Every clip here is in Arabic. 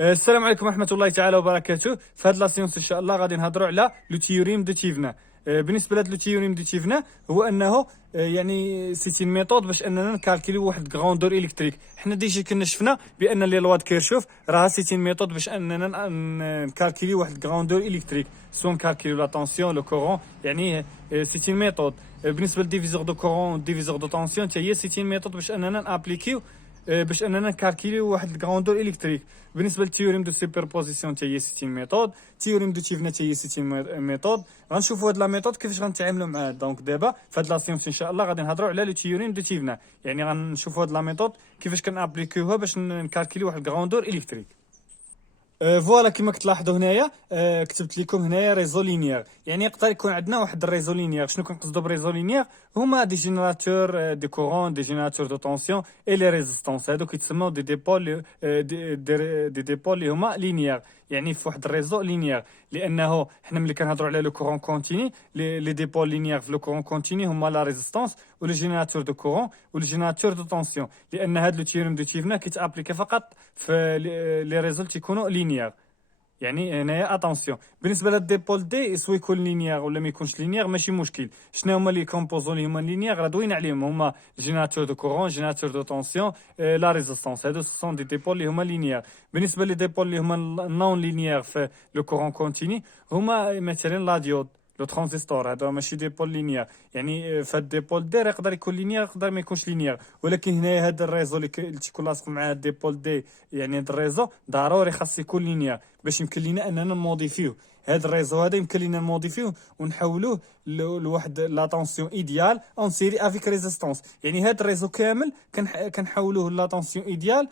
السلام عليكم ورحمة الله تعالى وبركاته. في هذه لاسيونس إن شاء الله غادي نهضروا على لو تيوريم دو تيفنا. بالنسبة لهذا لو تيوريم دو تيفنا هو أنه يعني سيتي ميثود باش أننا نكالكيليو واحد غروندور إلكتريك. حنا ديجا كنا شفنا بأن لي لوا د كيرشوف راها سيتي ميثود باش أننا نكالكيليو واحد غروندور إلكتريك، سوا نكالكيليو لا طونسيون لو كورون، يعني سيتي ميثود. بالنسبة للديفيزور دو كورون ديفيزور دو طونسيون حتى هي سيتي ميثود باش أننا نابليكيو باش اننا نكالكيليو واحد الكراوندور الكتريك. بالنسبه للتيوريم دو سوبربوزيسيون حتى هي سيتين ميثود، تيوريم دو تشيفنا حتى هي سيتين ميثود. غنشوفوا هاد لا ميثود كيفاش غنتعاملوا معها. دونك دابا في هاد لا سيونس ان شاء الله غادي نهضروا على لو تيوريم دو تشيفنا، يعني غنشوفوا هاد لا ميثود كيفاش كنابليكيوها باش نكالكيليو واحد الكراوندور الكتريك. فوالا كما كتلاحظوا هنايا كتبت لكم هنايا ريزو لينيير، يعني يقدر يكون عندنا واحد الريزو لينيير. شنو كنقصدوا بريزو لينيير؟ هما دي جينيراتور دي كورون، دي جينيراتور دو طونسيون اي لي ريزيستونس. هادو كيتسموا دي ديبول دي ديبول اللي هما لينيير، يعني في واحد الريزو لينيير. لانه حنا ملي كنهضروا على لو كورون كونتيني، لي ديبول لينيير في لو كورون كونتيني هما لا ريزيستونس و لو جينيراتور دو كورون و لو جينيراتور دو طونسيون. لان هاد لو تيوريم دو تيفنا كيتابليكا فقط في لي ريزو تيكونوا لينيير. يعني هنايا اتونسيون بالنسبه للديبول دي سوا يكون لينيير ولا ما يكونش لينيير ماشي مشكل. شنو هما لي كومبوزون اللي هما لينيير راه دوينا عليهم، هما جينيراتور دو كورون، جينيراتور دو طونسيون، لا ريزيستونس. هادو سون دي ديبول اللي هما لينيير. بالنسبه لي ديبول اللي هما نون لينيير في لو كورون كونتيني هما مثلا لا ديود، لو ترانزستور. هذا ماشي ديبول لينيير، يعني في هاد ديبول دي يقدر يكون لينيير يقدر ما يكونش لينيير. ولكن هنايا هاد الريزو اللي تيكون لاصق مع هاد ديبول دي، يعني هاد الريزو ضروري خاص يكون لينيير باش يمكن لينا اننا نموديفيو هاد الريزو هذا. يمكن لينا نموديفيو ونحولوه لواحد لا طونسيون ايديال اون سيري افيك ريزيستونس. يعني هاد الريزو كامل كنحولوه لا طونسيون ايديال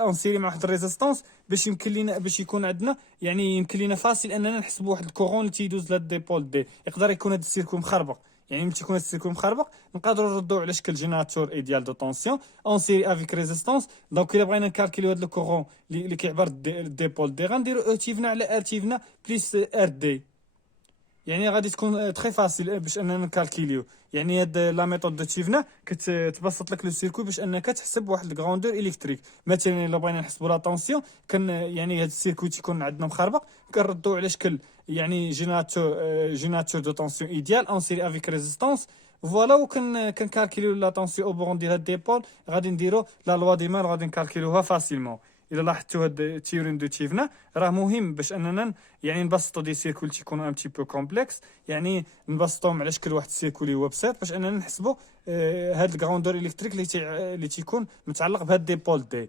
اون سيري مع واحد الريزيستونس باش يمكن لينا باش يكون عندنا، يعني يمكن لينا فاصل اننا نحسبوا واحد الكورون اللي تيدوز لهاد ديبول دي. يقدر يكون هاد السيركو مخربق، يعني ملي تيكون هاد السيركو مخربق نقدروا نردوا على شكل جينيراتور ايديال دو طونسيون اون سيري افيك ريزيستونس. دونك الا بغينا نكالكيليو هاد الكورون اللي كيعبر ديبول دي غنديروا او تيفنا على ار تيفنا بليس ار دي. يعني غادي تكون تري فاسيل باش اننا نكالكيليو. يعني هاد لا ميثود دو تشيفنا كتبسط لك لو سيركو باش انك تحسب واحد الكراوندور الكتريك. مثلا الا بغينا نحسبوا لا طونسيون يعني هاد السيركو تيكون عندنا مخربق كنردوا على شكل يعني جينيراتور دو طونسيون ايديال اون سيري افيك ريزيستونس. فوالا كنكالكيليو لا طونسيون او بورون ديال هاد ديبول. غادي نديرو لا لوا دي مان غادي نكالكيليوها فاسيلمون. الا لاحظتوا هاد التيوريم دو تشيفنا راه مهم باش اننا يعني نبسطوا دي سيركول تيكونوا ان بتي بو كومبلكس، يعني نبسطوهم على شكل واحد السيركول هو بسيط باش اننا نحسبوا هاد الكراوندور الكتريك اللي تيكون متعلق بهاد ديبول دي.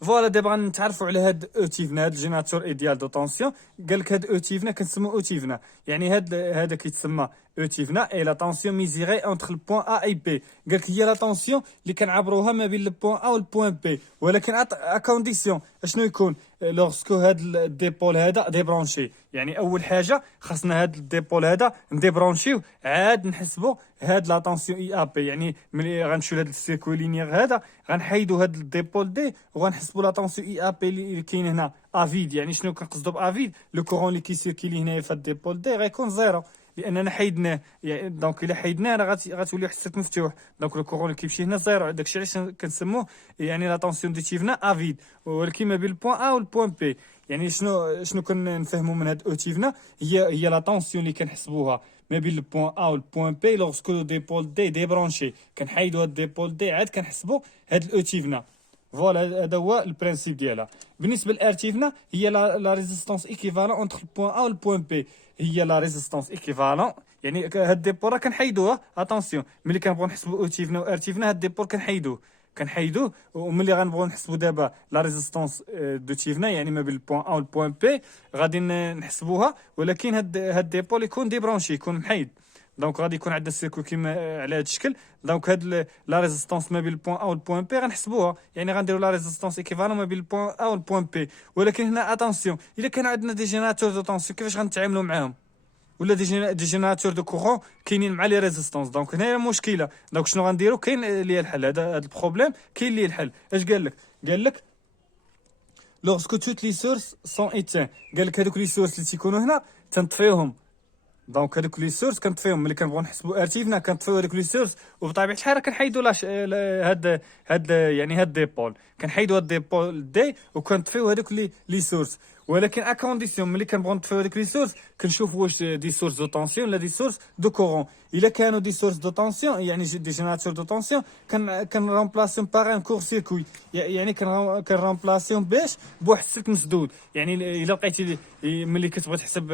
فوالا دابا غنتعرفوا على هاد او تيفنا، هاد الجينيراتور ايديال دو طونسيون. قال لك هاد او تيفنا كنسموه او تيفنا، يعني هذا كيتسمى او تيفنا اي لا طونسيون ميزيري اونتر البوان ا اي بي. قال لك هي لا طونسيون اللي كنعبروها ما بين البوان ا والبوان بي، ولكن ا كونديسيون اشنو يكون لوغسكو هاد الديبول هذا ديبرونشي. يعني اول حاجه خاصنا هاد الديبول هذا نديبرونشيو عاد نحسبوا هاد لا طونسيون اي ا بي. يعني ملي غنمشيو لهاد السيركو لينيير هذا غنحيدوا هاد الديبول دي وغنحسبوا لا طونسيون اي ا بي اللي كاين هنا افيد. يعني شنو كنقصدوا بافيد؟ لو كورون اللي كيسيركيلي هنايا في هاد الديبول دي غيكون زيرو لاننا حيدناه. يعني دونك الا حيدناه راه غتولي حسيت مفتوح. دونك لو كورون اللي كيمشي هنا زيرو. داكشي علاش كنسموه يعني لا طونسيون دو تيفنا افيد. ولكن ما بين البوان ا والبوان بي، يعني شنو كنفهموا من هاد او تيفنا؟ هي لا طونسيون اللي كنحسبوها ما بين البوان ا والبوان بي لوغسكو لو ديبول دي ديبرونشي. كنحيدوا هاد ديبول دي عاد كنحسبوا هاد الاو تيفنا. فوالا هذا هو البرانسيب ديالها. بالنسبه للارتيفنا هي لا ريزيستونس ايكيفالون اونتر البوان ا والبوان بي. هي لا ريزيستونس ايكيفالون، يعني هاد ديبور كنحيدوها. اتونسيون ملي كنبغيو نحسبوا اوتيفنا وارتيفنا هاد ديبور كنحيدوه. وملي غنبغيو نحسبوا دابا لا ريزيستونس دو تيفنا يعني ما بين البوان ا والبوان بي غادي نحسبوها، ولكن هاد ديبول يكون ديبرونشي يكون محيد. دونك غادي يكون عندنا السيركو كيما على هذا الشكل. دونك هاد لا ريزيستونس ما بين البوان ا والبوان بي غنحسبوها، يعني غنديروا لا ريزيستونس ايكيفالون ما بين البوان ا والبوان بي. ولكن هنا اتونسيون الا كان عندنا دي جينيراتور دو طونسيون كيفاش غنتعاملوا معاهم؟ ولا دي جينيراتور دو كورون كاينين مع لي ريزيستونس. دونك هنايا مشكله. دونك شنو غنديروا؟ كاين لي الحل هذا البروبليم، كاين لي الحل. اش قال لك لوغسكو توت لي سورس سون ايتان. قال لك هذوك لي سورس اللي تيكونوا هنا تنطفيوهم. دونك هذوك لي سورس كنطفيهم ملي كنبغيو نحسبوا ارتيفنا، كنطفيو هذوك لي سورس، وبطبيعه الحال كنحيدوا هاد يعني هاد ديبول، كنحيدوا هاد ديبول دي وكنطفيو هذوك لي سورس. ولكن ا كونديسيون ملي كنبغيو نطفيو هذوك لي سورس كنشوفوا واش دي سورس دو طونسيون ولا دي سورس دو كورون. الا كانوا دي سورس دو طونسيون يعني دي جينيراتور دو طونسيون كنرامبلاسيهم باغ ان كور سيركوي، يعني كنرامبلاسيهم باش بواحد السلك مسدود. يعني الا لقيتي ملي كتبغي تحسب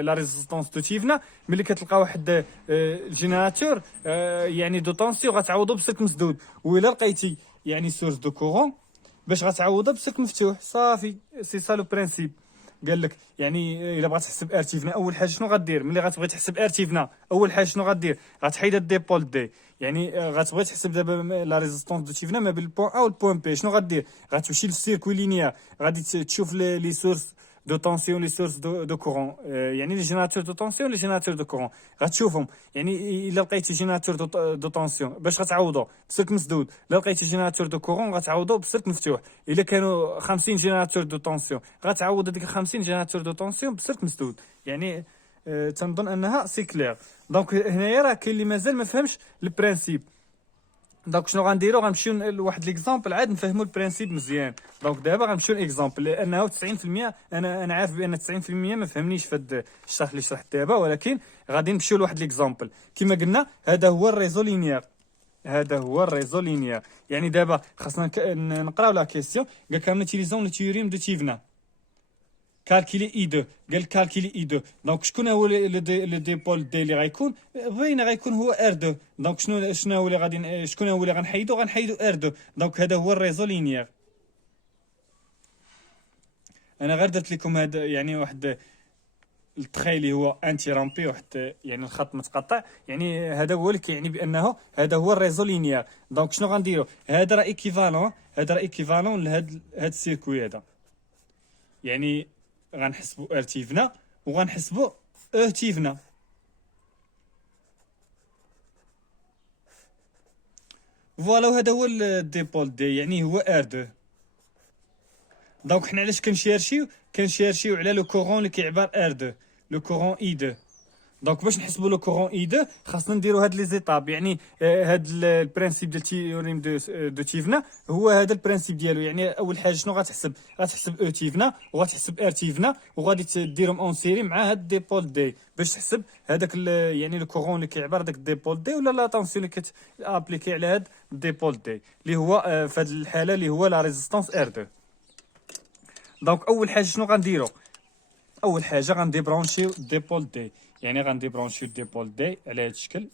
لا ريزيستونس دو تيفنا، ملي كتلقى واحد الجينيراتور يعني دو طونسيون غتعوضو بسلك مسدود، والا لقيتي يعني سورس دو كورون باش غتعوضها بسلك مفتوح صافي. سي سا لو برينسيپ. قال لك يعني الا بغيت تحسب ارتيفنا اول حاجه شنو غدير؟ ملي غتبغي تحسب ارتيفنا اول حاجه شنو غدير؟ غتحيد الديبول دي. يعني غتبغي تحسب دابا لا ريزيستونس دو تيفنا ما بين البوان ا والبوان بي، شنو غدير؟ غتمشي للسيركوي لينيير، غادي تشوف لي سورس دو طونسيون لي سورس دو كورون، يعني لي جينيراتور دو طونسيون لي جينيراتور دو كورون غتشوفهم. يعني الا لقيتي جينيراتور دو طونسيون باش غتعوضو بسلك مسدود، الا لقيتي جينيراتور دو كورون غتعوضو بسلك مفتوح. الا كانوا 50 جينيراتور دو طونسيون غتعوض هذيك 50 جينيراتور دو طونسيون بسلك مسدود. يعني تنظن انها سي كلير. دونك هنايا راه كاين اللي مازال ما فهمش البرانسيب. دونك شنو غنديرو؟ غنمشيو لواحد ليكزامبل عاد نفهمو البرانسيب مزيان. دونك دابا غنمشيو ليكزامبل لانه 90% انا عارف بان 90% ما فهمنيش في هاد الشرح اللي شرحت دابا، ولكن غادي نمشيو لواحد ليكزامبل. كما قلنا هذا هو الريزو لينيير، هذا هو الريزو لينيير. يعني دابا خاصنا نقراو لا كيسيون. قال كامل نوتيليزون لو تيوريم دو تيفنا كالكيلي اي 2. قال كالكيلي اي 2. دونك شكون هو لو ديبول دي اللي غيكون؟ بغينا غيكون هو ار 2. دونك شنو هو اللي غادي شكون هو اللي غنحيدو ار 2. دونك هذا هو الريزو لينيير. انا غير درت لكم هذا يعني واحد التخيل اللي هو انتي رامبي، واحد يعني الخط متقطع. يعني هذا هو اللي كيعني بانه هذا هو الريزو لينيير. دونك شنو غنديرو؟ هذا راه ايكيفالون، هذا راه ايكيفالون لهاد السيركوي هذا. يعني غنحسبوا ار تيفنا وغنحسبوا او تيفنا. فوالا وهذا هو الديبول دي، يعني هو ار 2. دونك حنا علاش كنشيرشيو على لو كورون اللي كيعبر ار 2، لو كورون اي 2. دونك باش نحسبوا لو كورون اي 2 خاصنا نديروا هاد لي زيتاب. يعني هاد البرانسيب ديال تيوريم دو تيفنا هو هذا البرانسيب ديالو. يعني اول حاجه شنو غتحسب او تيفنا وغتحسب ار تيفنا، وغادي تديرهم اون سيري مع هاد ديبول دي باش تحسب هذاك يعني لو كورون اللي كيعبر داك ديبول دي ولا لا طونسيون اللي كتابليكي على هاد ديبول دي اللي هو في هاد الحاله اللي هو لا ريزيستونس ار 2. دونك اول حاجه شنو غنديرو؟ اول حاجه غنديبرونشيو ديبول دي. يعني غنديبرونشيو ديبول دي على هذا الشكل.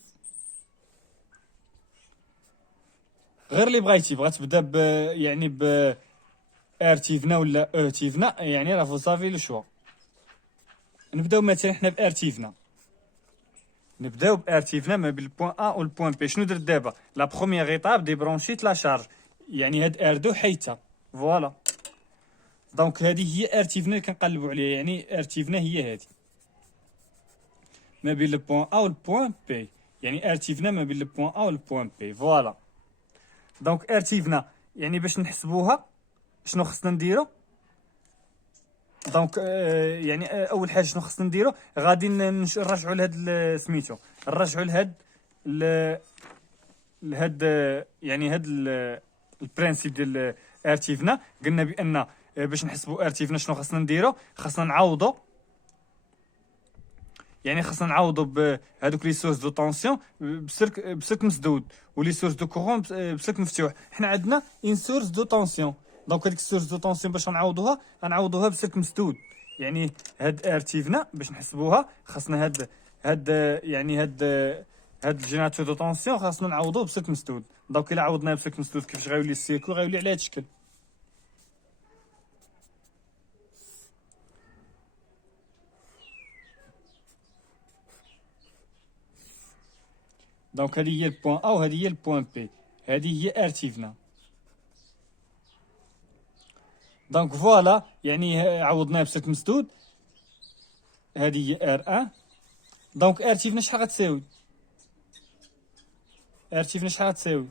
غير اللي بغيتي، بغات تبدا يعني ب ار تيفنا ولا او تيفنا، يعني راه فوسافي لو شوا. نبداو مثلا حنا بار تيفنا، نبداو بار تيفنا ما بين البوان ا والبوان بي. شنو درت دابا؟ لا بروميير ايطاب ديبرونشيت لا شارج، يعني هاد ار 2 حيدتها. فوالا. دونك هذه هي ار تيفنا اللي كنقلبوا عليها. يعني ار تيفنا هي هذه ما بين البوان ا والبوان بي، يعني ار تيفنا ما بين البوان ا والبوان بي. فوالا. دونك ار تيفنا يعني باش نحسبوها شنو خصنا نديرو؟ دونك يعني اول حاجه شنو خصنا نديرو؟ غادي نرجعوا لهاد سميتو، نرجعوا لهاد يعني هاد البرانسيب ديال ار تيفنا. قلنا بان باش نحسبوا ار تيفنا شنو خصنا نديرو؟ خصنا نعوضوا، يعني خصنا نعوضوا بهذوك لي سورس دو طونسيون بسلك مسدود، ولي سورس دو كورون بسلك مفتوح. حنا عندنا اون سورس دو طونسيون. دونك هذيك السورس دو طونسيون باش غنعوضوها بسلك مسدود. يعني هاد ار تيفنا باش نحسبوها خصنا هاد يعني هاد الجينيراتور دو طونسيون خاصنا نعوضوه بسلك مسدود. دونك الا عوضناه بسلك مسدود كيفاش غيولي السيركو؟ غيولي على هاد الشكل. دونك هذه هي البوان ا وهذه هي البوان بي، هذه هي ار تيفنا. دونك فوالا يعني عوضناها بسلك مسدود. هذه هي ار 1. دونك ار تيفنا شحال غتساوي؟ ار تيفنا شحال غتساوي؟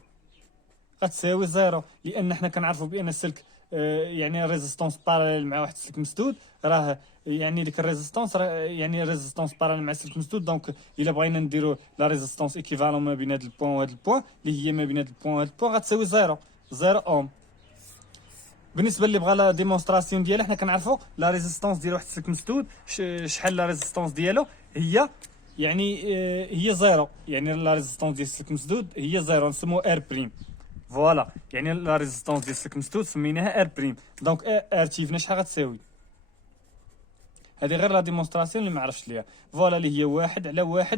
غتساوي زيرو، لان حنا كنعرفوا بان السلك يعني ريزيستونس باراليل مع واحد السلك مسدود، راه يعني ديك الريزيستونس يعني ريزيستونس باراليل مع السلك مسدود. دونك الا بغينا نديرو لا ريزيستونس ايكيفالون ما بين هاد البوان وهاد البوان اللي هي ما بين هاد البوان وهاد البوان غتساوي زيرو اوم. بالنسبه اللي بغى لا ديمونستراسيون ديالها، حنا كنعرفوا لا ريزيستونس ديال واحد السلك مسدود شحال لا ريزيستونس ديالو هي يعني هي زيرو، يعني لا ريزيستونس ديال السلك مسدود هي زيرو، نسموه ار بريم. فوالا يعني لا ريزيستونس ديال السلك مسدود سميناها ار بريم. دونك ار تيفنا شحال غتساوي؟ هذه غير لا ديمونستراسيون اللي ما عرفتش ليها. فوالا اللي هي واحد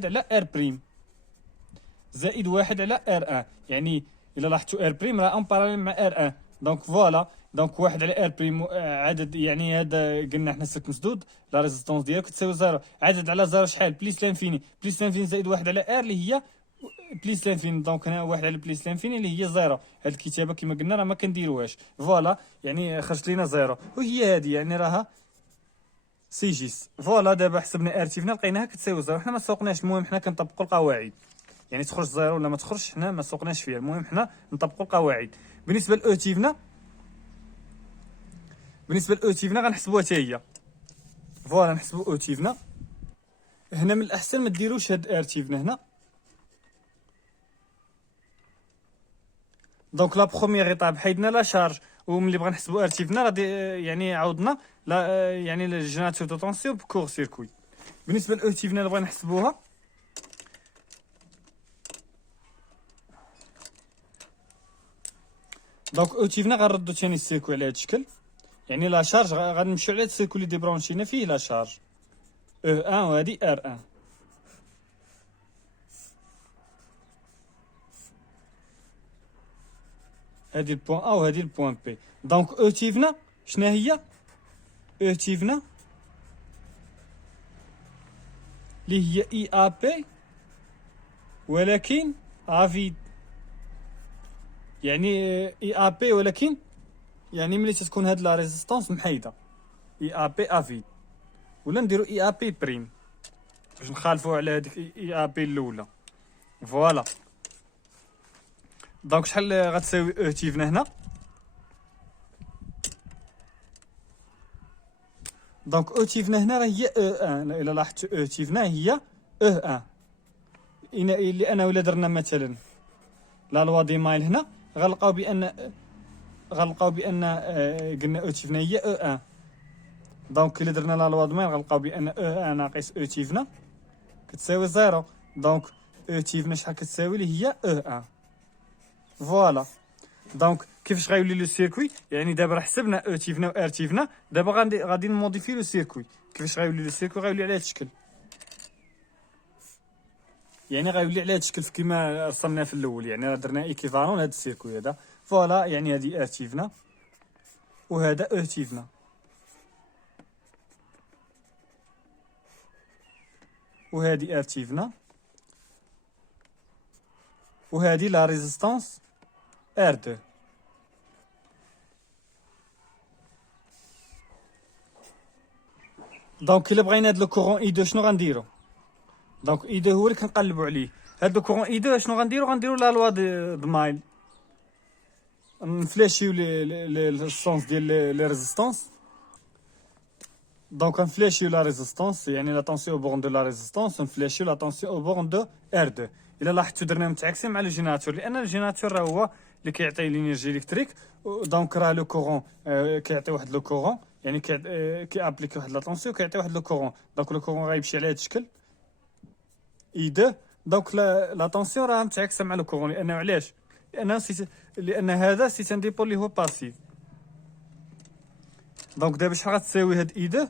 على ار بريم زائد واحد على ار ان. يعني الا لاحظتوا ار بريم راه ان باراليل مع ار ان. دونك فوالا دونك واحد على ار بريم عدد، يعني هذا قلنا حنا سلك مسدود لا ريزيستونس ديالو كتساوي زيرو، عدد على زيرو شحال؟ بليس لانفيني. بليس لانفيني زائد واحد على ار اللي هي بليس لانفيني. دونك هنا واحد على بليس لانفيني اللي هي زيرو. هاد الكتابه كما قلنا راه ما كنديروهاش. فوالا يعني خرجت لينا زيرو، وهي هذه يعني راها سيجيس. فوالا دابا حسبنا ار تيفنا لقيناها كتساوي زيرو. حنا ما سوقناش، المهم حنا كنطبقوا القواعد. يعني تخرج زيرو ولا ما تخرجش حنا ما سوقناش فيها، المهم حنا نطبقوا القواعد. بالنسبه لاو تيفنا، غنحسبوها حتى هي. فوالا نحسبوا او تيفنا. هنا من الاحسن ما ديروش هاد ار تيفنا هنا. دونك لا بروميير ايطاب حيدنا لا شارج، وملي بغا نحسبوا ار تيفنا غادي يعني عوضنا لا يعني الجينيراتور دو طونسيون بكور سيركوي. بالنسبه لاو تيفنا اللي بغا نحسبوها، دونك او تيفنا غنردو ثاني السيركوي على هاد الشكل. يعني لا شارج غنمشيو على هاد السيركوي اللي ديبرونشينا فيه لا شارج او ان، وهادي ار ان. هادي البوان ا وهادي البوان بي. دونك او تيفنا شنا هي؟ او تيفنا اللي هي اي ا بي ولكن افيد. يعني اي ا بي ولكن يعني ملي تكون هاد لا ريزيستونس محايده اي ا بي افيد، ولا نديرو اي ا بي بريم باش نخالفوا على هذيك اي ا بي الاولى. فوالا دونك شحال غتساوي او تيفنا هنا؟ دونك او تيفنا هنا راه هي او ان. الا لاحظتوا او تيفنا هي او ان. لانه الا درنا مثلا لا لوا دي مايل هنا غنلقاو بان قلنا او تيفنا هي او ان. دونك الا درنا لا لوا دي مايل غنلقاو بان او ان ناقص او تيفنا كتساوي زيرو. دونك او تيفنا شحال كتساوي؟ اللي هي او ان. فوالا دونك كيفاش غيولي لو سيركوي؟ يعني دابا راه حسبنا او تيفنا و ار تيفنا، دابا غادي نموديفي لو سيركوي. كيفاش غيولي لو سيركوي؟ غيولي على هذا الشكل. يعني غيولي على هذا الشكل كما رسمناه في الاول. يعني راه درنا ايكيفالون لهذا السيركوي هذا. فوالا يعني هذه ار تيفنا وهذا او تيفنا، وهذه ار تيفنا، وهذه لا ريزيستونس ار 2. دونك الا بغينا هاد لو كورون اي 2 شنو غنديرو؟ دونك اي 2 هو اللي كنقلبوا عليه. هاد لو كورون اي 2 شنو غنديرو لا لوا د مايل. نفلاشيو السونس ديال لي ريزيستونس. دونك نفلاشيو لا ريزيستونس، يعني لا طونسيون او بورن دو لا ريزيستونس، نفلاشيو لا طونسيون او بورن دو ار 2. الا لاحظتوا درنا متعكسين مع لو جينيراتور، لان الجينيراتور راه هو اللي كيعطي لينيرجي الكتريك. دونك راه لو كورون كيعطي واحد لو كورون، يعني كي ابليكي واحد لا طونسيون كيعطي واحد لو كورون. دونك لو كورون غيمشي على هذا الشكل اي 2. دونك لا طونسيون راه متعكسه مع لو كورون. لانه علاش؟ لان هذا سي ان ديبول اللي هو باسيف. دونك دابا شحال غتساوي هاد اي 2؟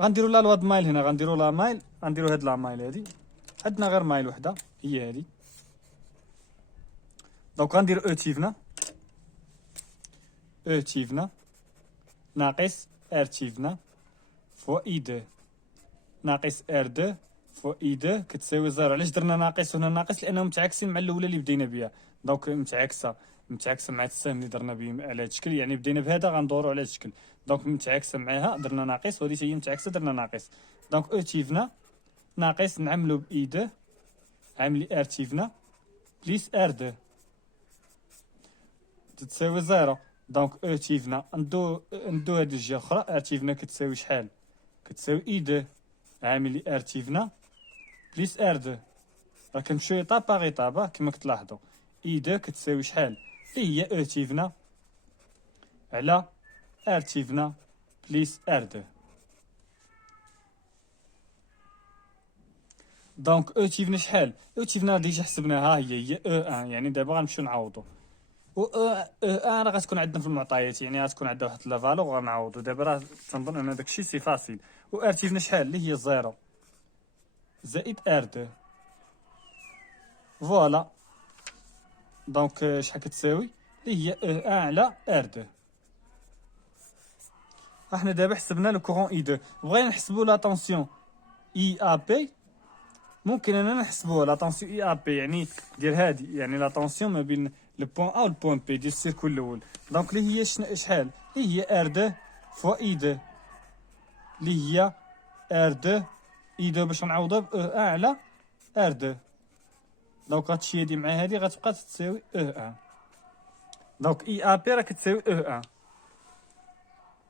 غنديروا لا لوا د مايل هنا، غنديروا لا مايل، غنديروا هاد لا مايل هادي، عندنا غير مايل وحده هي هادي. دونك غندير او تيفنا ناقص ار تيفنا فوا اي 2 ناقص ار 2 فوا اي 2 كتساوي زيرو. علاش درنا ناقص هنا ناقص؟ لانهم متعاكسين مع الاولى اللي بدينا بها. دونك متعاكسه مع السهم اللي درنا به على هذا الشكل. يعني بدينا بهذا غندوروا على هذا الشكل. دونك متعاكسه معاها درنا ناقص، وهذه هي متعاكسه درنا ناقص. دونك او تيفنا ناقص نعملو باي 2 عاملي ار تيفنا بليس ار 2 تتساوي زيرو. دونك او تيفنا ندو هاد الجهه اخرى. ار تيفنا كتساوي شحال؟ كتساوي اي دو عامل ار تيفنا بليس ار دو. راه كنمشيو ايطاب باغ ايطاب كما كتلاحظوا. اي دو كتساوي شحال؟ هي او تيفنا على ار تيفنا بليس ار دو. دونك او تيفنا شحال؟ او تيفنا ديجا حسبناها، هي او ان. يعني دابا غنمشيو نعوضو. و او ان راه غتكون عندنا في المعطيات، يعني غتكون عندها واحد لا فالور وغنعوضو. دابا راه تنظن ان داكشي سي فاسيل. و ار تيفنا شحال؟ اللي هي زيرو زائد ار دو. فوالا. دونك شحال كتساوي؟ اللي هي او ان على ار دو. احنا دابا حسبنا لو كورون اي دو، بغينا نحسبو لا طونسيون اي ا بي. ممكن اننا نحسبوها لا طونسيون اي ا بي، يعني ديال هادي، يعني لا طونسيون ما بين لو بوين ا و البوين بي ديال السيركو الاول. دونك اللي هي شحال؟ اللي هي ار دو فوا اي دو، اللي هي ار دو اي دو باش نعوضها ب او ان على ار دو. دونك هادشي هادي مع هادي غتبقى تساوي او ان. دونك اي ا بي راه كتساوي او ان.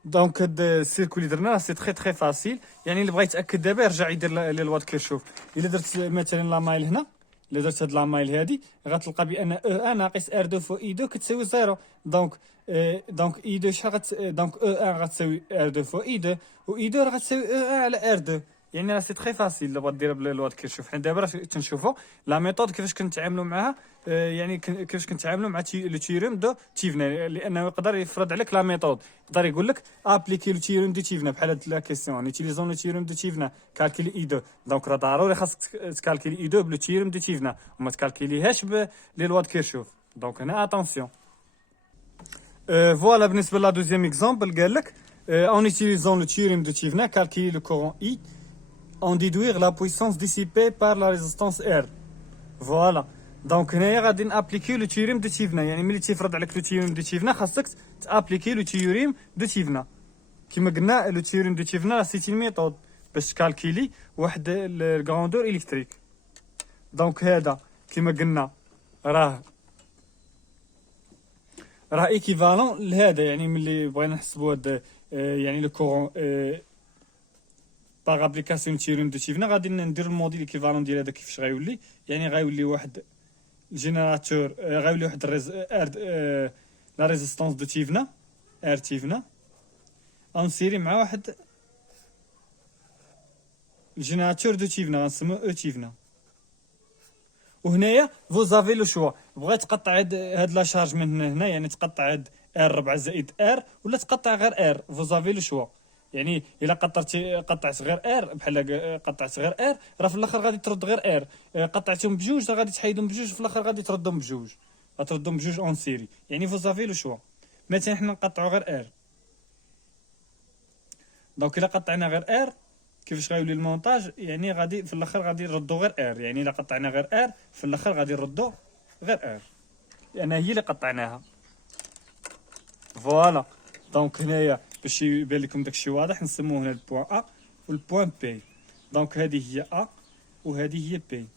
دونك هاد السيركو اللي درنا سي تري فاسيل. يعني اللي بغا يتاكد دابا يرجع يدير لي لوا كيرشوف. الا درت مثلا لا مايل هنا، الا درت هاد لا مايل هادي غتلقى بان او ان ناقص ار دو فوا اي دو كتساوي زيرو. دونك دونك اي دو شحال دونك او ان غتساوي ار دو فوا اي دو، و اي دو راه غتساوي او ان على ار دو. يعني راه سي تري فاسيل الا بغات ديرها بلي لوا كيرشوف. حنا دابا راه تنشوفوا لا ميثود كيفاش كنتعاملوا معاها. يعني كيفاش كنتعاملوا مع لو تيوريم دو تيفنا، لانه يقدر يفرض عليك لا ميثود. يقدر يقول لك ابليكي لو تيوريم دو تيفنا بحال هاد لا كيسيون نيتيليزون لو تيوريم دو تيفنا كالكولي اي دو. دونك راه ضروري خاصك تكالكولي اي دو بلو تيوريم دو تيفنا، وما تكالكوليهاش بلي لوا كيرشوف. دونك هنا اتونسيون. فوالا بالنسبه لا دوزيام اكزومبل قال لك en utilisant le théorème de Thievenin, calculer le courant I, en déduire la puissance dissipée par la résistance R. فوالا. دونك هنايا غادي نابليكي لو تيوريم دو تيفنا. يعني ملي تيفرض عليك لو تيوريم دو تيفنا خاصك تابليكي لو تيوريم دو تيفنا. كما قلنا لو تيوريم دو تيفنا سيتي ميثود باش تكالكيلي واحد الكروندور الكتريك. دونك هذا كما قلنا راه ايكيفالون لهذا. يعني ملي بغينا نحسبوا هاد يعني لو كورون باغ ابليكاسيون تيوريم دو تيفنا، غادي ندير الموديل ايكيفالون ديال هذا كيفاش غيولي. يعني غيولي واحد الجينيراتور، غيولي واحد لا ريزيستونس دو تيفنا ار تيفنا اون سيري مع واحد الجينيراتور دو تيفنا غنسموه او تيفنا. وهنايا فوزافي لو شوا، بغيت تقطع هاد لا شارج من هنا، يعني تقطع هاد ار 4 زائد ار، ولا تقطع غير ار. فوزافي لو شوا. يعني الا قطعت غير ار، بحال قطعت غير ار، راه في الاخر غادي ترد غير ار. قطعتهم بجوج راه غادي تحيدهم بجوج، في الاخر غادي تردهم بجوج، غتردهم بجوج اون سيري. يعني فوزافي لو شوا. مثلا حنا نقطعوا غير ار. دونك الا قطعنا غير ار كيفاش غيولي المونتاج؟ يعني غادي في الاخر غادي نردوا غير ار. يعني الا قطعنا غير ار في الاخر غادي نردوا غير ار، لان هي اللي قطعناها. فوالا. دونك هنايا باش يبان لكم داكشي واضح نسموه هنا البوان ا والبوان بي. دونك هذه هي ا وهذه هي بي.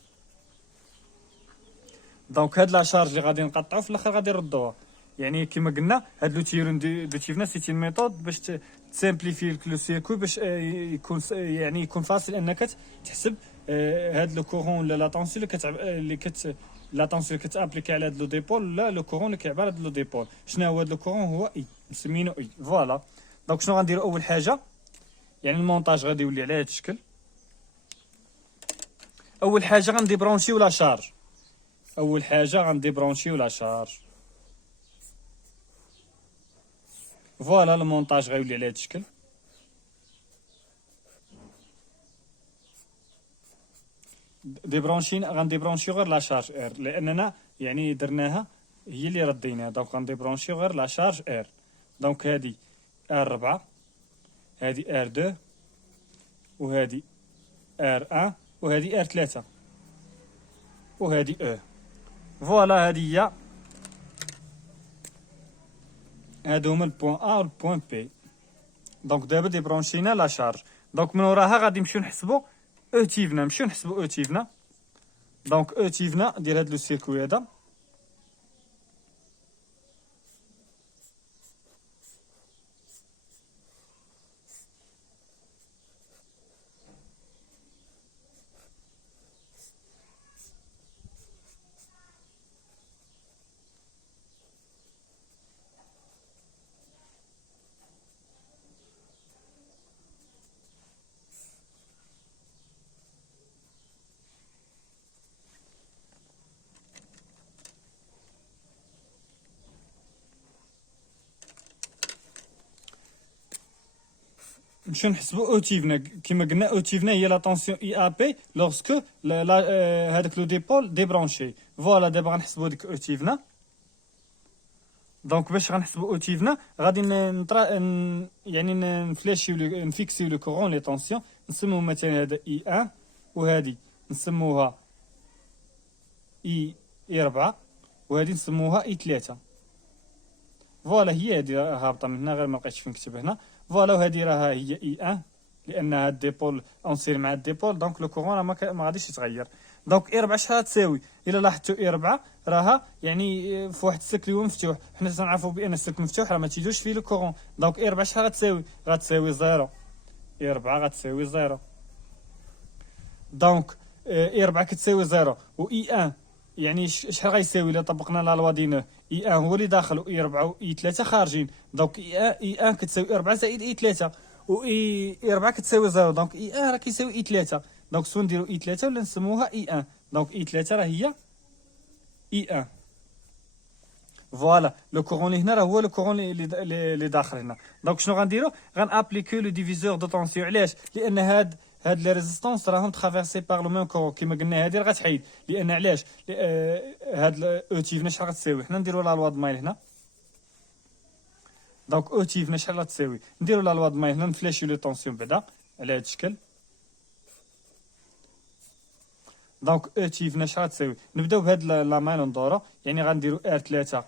دونك هاد لا شارج اللي غادي نقطعو في الاخر غادي نردوها. يعني كما قلنا هاد لو تيوريم دو تيفنا سيتي ميثود باش تسامبليفي لو سيركوي، باش يكون يعني يكون فاصل انك تحسب هاد لو كورون ولا لا طونسيون لا طونسيون اللي كتابليكي على هاد لو ديبول، ولا لو كورون اللي كيعبر هاد لو ديبول. شنو هو هاد لو كورون؟ هو اي، مسمينو اي. فوالا. دونك شنو غنديرو اول حاجه؟ يعني المونتاج غادي يولي على هاد الشكل. اول حاجه غنديبرونشيو لا شارج. اول حاجه غنديبرونشيو لا شارج. فوالا. المونتاج غيولي على هاد الشكل. غنديبرونشيو غير لا شارج ار، لاننا يعني درناها هي اللي رديناها. دونك غنديبرونشيو غير لا شارج ار. دونك هادي ار 4، هادي ار 2، وهادي ار 1، وهادي ار 3، وهادي او. فوالا. هادي هي، هادو هما البوان ا والبوان بي. دونك دابا ديبرونشينا لا شارج. دونك من وراها غادي نمشيو نحسبو او تيفنا. نمشيو نحسبو او تيفنا. دونك او تي في نا ديال هاد لو سيركوي هذا. دونك او تي في نا ديال هاد لو سيركوي هذا غادي نديرو 1 على 4 ا تي في نا بليس او تي في نا. دونك او تي في نا غادي تساوي 1 على 4 ا تي في نا بليس او تي في نا. نمشيو نحسبوا او تيفنا كيما قلنا. او تيفنا هي لا طونسيون اي ا بي لوغسكو هذاك لو ديبول ديبرونشي. فوالا دابا غنحسبوا ديك او تيفنا. دونك باش غنحسبوا او تيفنا غادي يعني نفلاشيو نفيكسيو لو كورون لي طونسيون. نسموه مثلا هذا اي 1 وهذه نسموها اي 4 وهذه نسموها اي 3. فوالا هي هذه هابطه من هنا غير ما لقيتش فين نكتب هنا. فوالا وهذه راها هي اي 1 لانها الديبول اونسير مع الديبول دونك لو كورون ما غاديش يتغير. دونك اي 4 شحال تساوي؟ الا لاحظتوا اي 4 راها يعني في واحد السلك اللي هو مفتوح. حنا تنعرفوا بان السلك مفتوح راه ما تيجوش فيه لو كورون. دونك اي 4 شحال غتساوي؟ غتساوي زيرو. اي 4 غتساوي زيرو. دونك اي 4 كتساوي زيرو و اي 1 يعني شحال غيساوي الا طبقنا لا لوا دي نو؟ اي 1 هو اللي داخل و اي 4 و اي 3 خارجين. دونك اي 1 كتساوي 4 زائد اي 3 و اي 4 كتساوي زيرو. دونك اي 1 راه كيساوي اي 3. دونك سوا نديرو اي 3 ولا نسموها اي 1. دونك اي 3 راه هي اي 1. فوالا لو كورون اللي هنا راه هو لو كورون اللي داخل هنا. دونك شنو غنديرو؟ غنابليكيو لو ديفيزور دو طونسيون. علاش؟ لان هاد لي ريزيستونس راهم ترافيرسي بار لو ميم كورون كيما قلنا. هادي راه غتحيد لان علاش؟ هاد او تيفنا شحال غتساوي؟ حنا نديرو لا لوا د مايل هنا. دونك او تيفنا شحال غتساوي؟ نديرو لا لوا د مايل هنا نفلاشيو لي طونسيون بعدا على هاد الشكل. دونك او تيفنا شحال غتساوي؟ نبداو بهاد لا مايل ندورو يعني غنديرو ار 3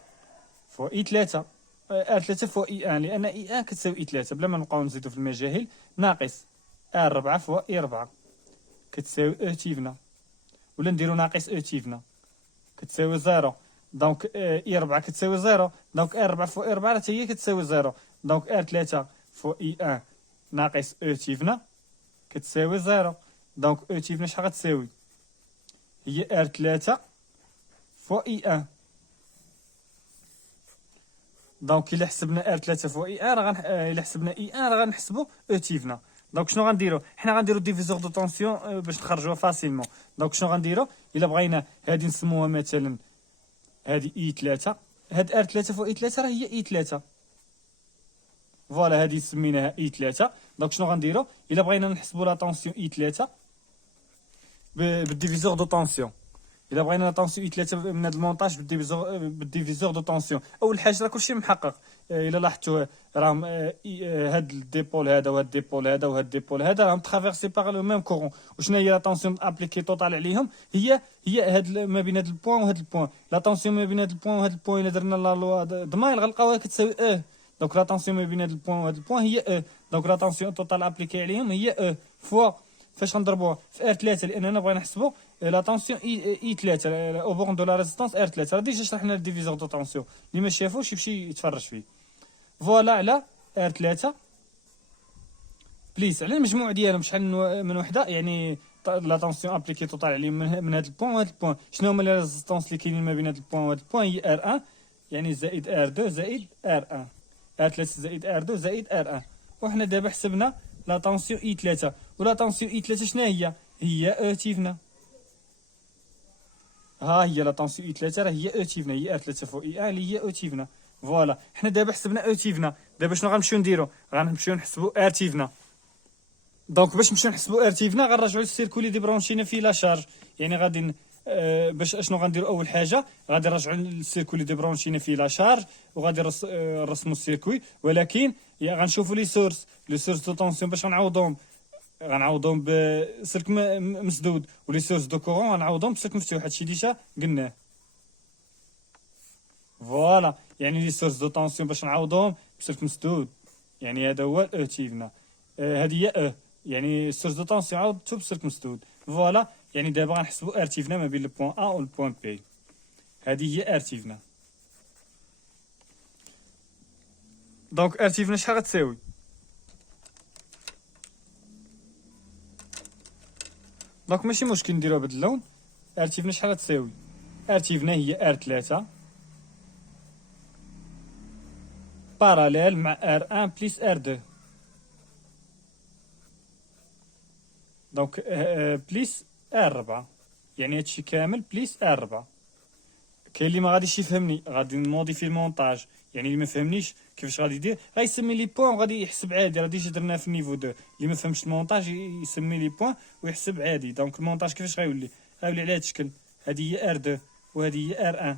فوا اي 3 ار 3 فوا اي 1 لان اي 1 كتساوي اي 3 بلا ما نبقاو نزيدو في المجاهيل ناقص ار 4 فوا اي 4 كتساوي او تيفنا ولا نديرو ناقص او تيفنا كتساوي زيرو. دونك اي 4 كتساوي زيرو. دونك ار 4 فوا اي 4 حتى هي كتساوي زيرو. دونك ار 3 فوا اي 1 ناقص او تيفنا كتساوي زيرو. دونك او تيفنا شحال غتساوي؟ هي ار 3 فوا اي 1. دونك الا حسبنا ار 3 فوا اي 1 الا حسبنا اي 1 راه غنحسبوا او تيفنا. دونك شنو غنديرو؟ حنا غنديرو ديفيزور دو طونسيون باش نخرجوها فاسيلمون. دونك شنو غنديرو؟ الا بغينا هادي نسموها مثلا هادي اي 3. هاد ار 3 فوا اي 3 راه هي اي 3. فوالا هادي سميناها اي 3. دونك شنو غنديرو؟ الا بغينا نحسبوا لا طونسيون اي 3 بالديفيزور دو طونسيون. الا بغينا لا طونسيون اي 3 من هذا المونطاج بالديفيزور دو طونسيون اول حاجه راه كلشي محقق. الا لاحظتوا راهم هاد الديبول هذا وهاد الديبول هذا وهاد الديبول هذا راهم ترافيرسي باغ لو ميم كورون. وشنو هي لا طونسيون ابليكي توتال عليهم؟ هي هاد ما بين هاد البوان وهاد البوان. لا طونسيون ما بين هاد البوان وهاد البوان الا درنا لا لوا دمايل غنلقاوها كتساوي او. دونك لا طونسيون ما بين هاد البوان وهاد البوان هي او. دونك لا طونسيون توتال ابليكي عليهم هي او فوا فاش غنضربوها في ار 3 لاننا بغينا نحسبوا لا طونسيون اي 3 او بورن دو لا ريزيستانس ار 3. راه ديجا شرحنا الديفيزور دو طونسيون اللي ما شافوش يمشي يتفرج فيه. فوالا على ار 3 بليس على المجموع ديالهم شحال من وحده يعني لا طونسيون ابليكي توتال عليهم من هذا البوان وهذا البوان. شنو هما لي ريزيستانس اللي كاينين ما بين هذا البوان وهذا البوان؟ هي ار 1 يعني زائد ار 2 زائد ار 1 ار 3 زائد ار 2 زائد ار 1. وحنا دابا حسبنا لا طونسيون اي 3 ولا طونسيون اي 3 شنو هي او تيفنا. ها هي لا طونسيون اي 3 راه هي او تيفنا هي ار 3 فوق اي 1 اللي هي او تيفنا. فوالا حنا دابا حسبنا او تيفنا. دابا شنو غنمشيو نديرو؟ غنمشيو نحسبوا ار تيفنا. دونك باش نمشيو نحسبوا ار تيفنا غنرجعوا للسيركو اللي ديبرونشينا فيه لا شارج. يعني غادي باش اشنو غنديرو؟ اول حاجه غادي نرجعوا للسيركو اللي ديبرونشينا فيه لا شارج وغادي نرسموا السيركوي. ولكن غنشوفوا لي سورس دو طونسيون باش غنعوضهم بسلك مسدود ولي سورس دو كورون غنعوضهم بسلك مفتوح. هادشي ديجا قلناه. فوالا يعني لي سورس دو طونسيون باش نعوضهم بسلك مسدود يعني هذا هو او تيفنا. هذه هي او يعني سورس دو طونسيون عوضتو بسلك مسدود. فوالا يعني دابا غنحسبوا ار تيفنا ما بين البوان ا والبوان بي. هذه هي ار تيفنا. دونك ار تيفنا شحال غتساوي؟ دونك ماشي مشكل نديروها بهاد اللون. ار تيفنا شحال غتساوي؟ ار تيفنا هي ار 3 باراليل مع ار 1 بليس ار 2. دونك بليس ار 4 يعني هادشي كامل بليس ار 4. كاين اللي ما غاديش يفهمني غادي نموديفي المونطاج يعني اللي ما فهمنيش كيفاش غادي يدير غيسمي لي بوين وغادي يحسب عادي. راه ديجا درناها في النيفو 2. اللي ما فهمش المونتاج يسمي لي بوين ويحسب عادي. دونك المونتاج كيفاش غيولي على هذا الشكل. هذه هي ار 2 وهذه هي ار 1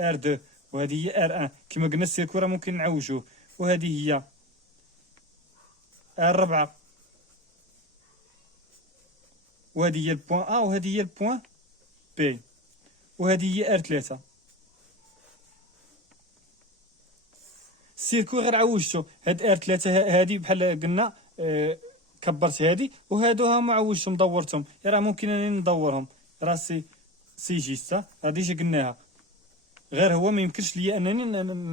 ار 2 وهذه هي ار 1. كما قلنا السيركو راه ممكن نعوجوه. وهذه هي ار 4 وهذه هي البوين ا وهذه هي البوين بي وهذه هي ار 3. السيركو غير عوجتو. هاد ار 3 هادي بحال قلنا كبرت هادي وهادو ها ما عوجتهم دورتهم. راه ممكن انني ندورهم. راه سي جيستا هادي جا قلناها. غير هو ما يمكنش ليا انني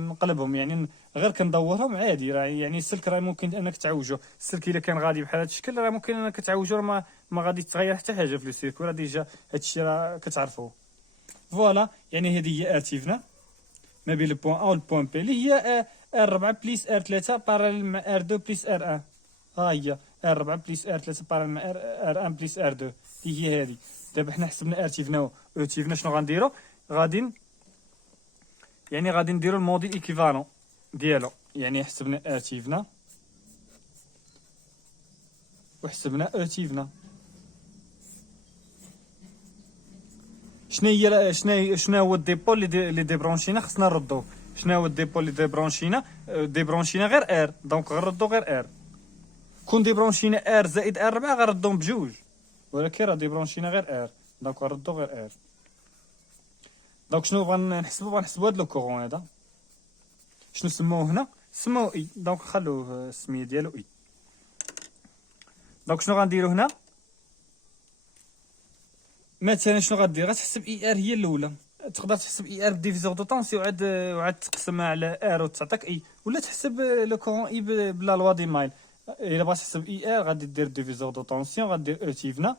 نقلبهم. يعني غير كندورهم عادي. راه يعني السلك راه ممكن انك تعوجو. السلك الا كان غادي بحال هاد الشكل راه ممكن انك تعوجو. ما غادي تغير حتى حاجه في السيركو. راه ديجا هادشي راه كتعرفوه. فوالا يعني هذه هي ارتيفنا ما بين البوان ا والبوان بي اللي هي ار 4 بليس ار 3 باراليل مع ار 2 بليس ار 1. ها هي ار 4 بليس ار 3 باراليل مع ار 1 بليس ار 2 اللي هي هذه. دابا حنا حسبنا ارتيفنا اوتيفنا. شنو غنديرو؟ غادي نديرو الموديل ايكيفالون ديالو. يعني حسبنا ارتيفنا وحسبنا اوتيفنا. شنو هو الديبو اللي ديبرونشينا خصنا نردوه. شنو هو الديبو اللي ديبرونشينا غير ار. دونك غنردو غير ار. كون ديبرونشينا ار زائد ار 4 غنردوهم بجوج. ولكن راه ديبرونشينا غير ار. دونك غنردو غير ار. دونك شنو غنحسبو هاد لو كورون هذا. شنو سموه هنا؟ سموه اي. دونك خلوه السميه ديالو اي. دونك شنو غنديرو هنا؟ مثلا شنو غدير؟ غتحسب اي ار هي الاولى. تقدر تحسب اي ار بديفيزور دو طونسيون وعاد تقسمها على ار وتعطيك اي. ولا تحسب لو كورون اي بلا لوا دي مايل. الا بغيت تحسب اي ار غادي دير ديفيزور دو طونسيون غدير او تيفنا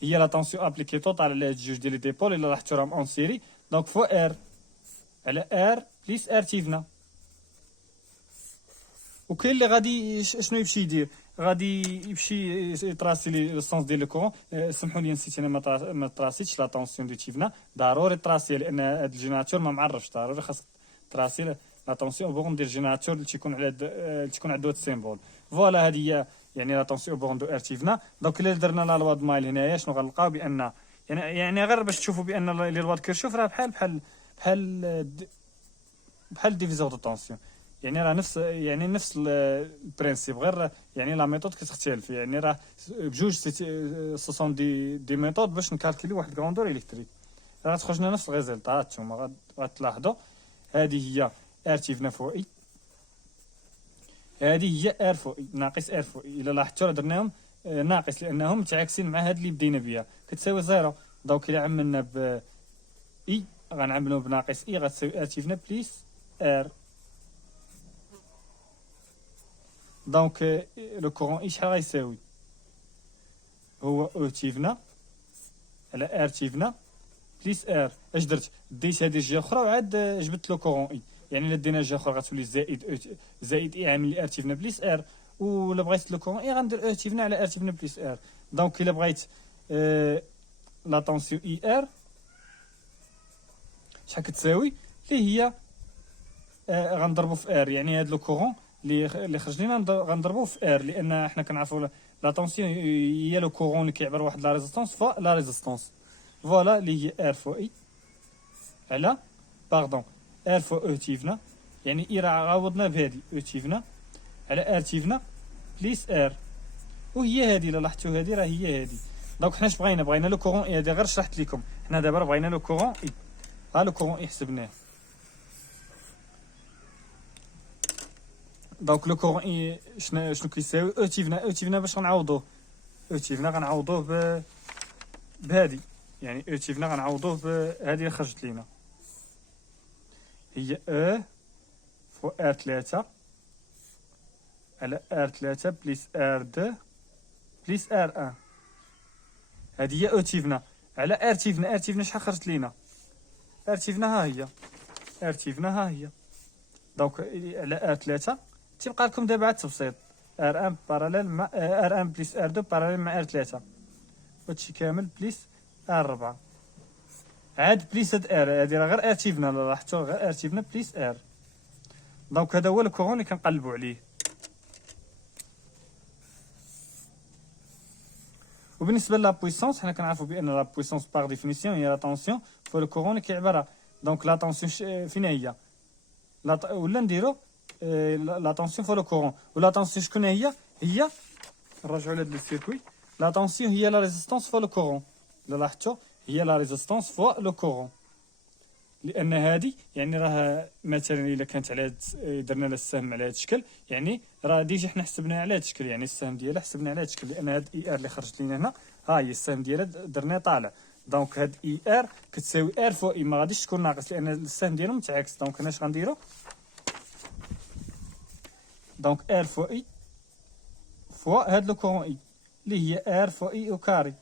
هي لا طونسيون ابليكي توتال على هاد جوج ديال لي ديبول الا لاحظتو راهم اون سيري. دونك فوا ار على ار بليس ار تيفنا. وكاين اللي غادي شنو يمشي يدير؟ غادي يمشي يطراسي لي السونس ديال لو كورون. سمحوا لي نسيت انا ما طراسيتش لا طونسيون دو تيفنا. ضروري طراسي لان هاد الجينيراتور ما معرفش. ضروري خاص طراسي لا طونسيون بوغون ديال الجينيراتور اللي تيكون على تكون عنده هاد السيمبول. فوالا هادي هي يعني لا طونسيون بوغون دو ار تيفنا. دونك الا درنا لا لوا د مايل هنايا شنو غنلقاو؟ بان يعني غير باش تشوفوا بان لي لوا د كيرشوف راه بحال ديفيزور دو طونسيون. يعني راه نفس البرينسيپ. غير يعني لا ميثود كتختلف. يعني راه بجوج سوسون دي ميثود باش نكالكولي واحد غروندور الكتريك. راه تخرج لنا نفس الريزلطات. نتوما غتلاحظوا هذه هي ار تيفنا فوق اي. هذه هي ار فوق اي ناقص ار فوق اي. الا لاحظتوا راه درناهم ناقص لانهم متعاكسين مع هاد اللي بدينا بها كتساوي زيرو. دونك الا عملنا ب اي غنعملو بناقص اي غتساوي ار تيفنا بليس ار. دونك لو كورون اي شحال غيساوي؟ هو او تيفنا على ار تيفنا بليس ار. اش درت؟ ديت هذه الجهه الاخرى وعاد جبت لو كورون اي. يعني الا دينا الجهه الاخرى غتولي زائد اي عامل ار تيفنا بليس ار. ولا بغيت لو كورون اي غندير او تيفنا على ار تيفنا بليس ار. دونك الا بغيت لا طونسيون اي ار شحال كتساوي؟ اللي هي غنضربو في ار. يعني هاد لو كورون اللي خرج لينا غنضربوه في ار لان حنا كنعرفوا لا طونسيون هي لو كورون اللي كيعبر واحد لا ريزيستونس لا ريزيستونس. فوالا اللي هي ار فو اي على باردون ار فو او تيفنا. يعني اي راه عوضنا بهادي او تيفنا على ار تيفنا بليس ار. وهي هادي الا لاحظتوا هادي راه هي هادي. دونك حنا اش بغينا لو كورون اي. هادي غير شرحت لكم. حنا دابا بغينا لو كورون اي. ها لو كورون اي حسبناه. دونك لو كورون اي شنو كيساوي؟ او تيفنا باش غنعوضوه. او تيفنا غنعوضوه بهادي. يعني او تيفنا غنعوضوه بهادي اللي خرجت لينا هي او فو ار 3 على ار 3 بليس ار 2 بليس ار 1. هادي هي او تيفنا على ار تيفنا شحال خرجت لينا؟ ار تيفنا ها هي. ار تيفنا ها هي. دونك على ار 3 تيبقى لكم دابا التبسيط ار 1 باراليل مع ار 1 بليس ار 2 باراليل مع ار 3 هادشي كامل بليس ار 4. عاد بليس هاد ار، هادي راه غير ار تيفنا، لاحظتوا غير ار تيفنا بليس ار. دونك هذا هو الكورون اللي كنقلبوا عليه. وبالنسبه لا بويسونس، حنا كنعرفوا بان لا بويسونس باغ ديفينيسيون هي لا طونسيون فوا لو كورون اللي كيعبرها. دونك لا طونسيون فين هي؟ ولا نديرو لا طونسيون فوا لو كورون. ولا طونسيون شكون هي؟ هي نرجعوا لهاد السيركوي. لا طونسيون هي لا ريزيستونس فوا لو كورون. لاحظتوا هي لا ريزيستونس فوا لو كورون، لان هادي يعني راه مثلا الا كانت على درنا لها السهم على هذا الشكل، يعني راه ديجا حنا حسبناها على هذا الشكل، يعني السهم ديالها حسبنا على هذا الشكل، لان هاد اي ار اللي خرجت لينا هنا ها هي السهم ديالها درناه طالع. دونك هاد اي ار كتساوي ار فوا اي، ما غاديش تكون ناقص لان السهم ديالهم متعاكس. دونك هنا اش غنديرو؟ دونك ار فوا اي فوا هاد لو كورون اي اللي هي ار فوا اي او كاري.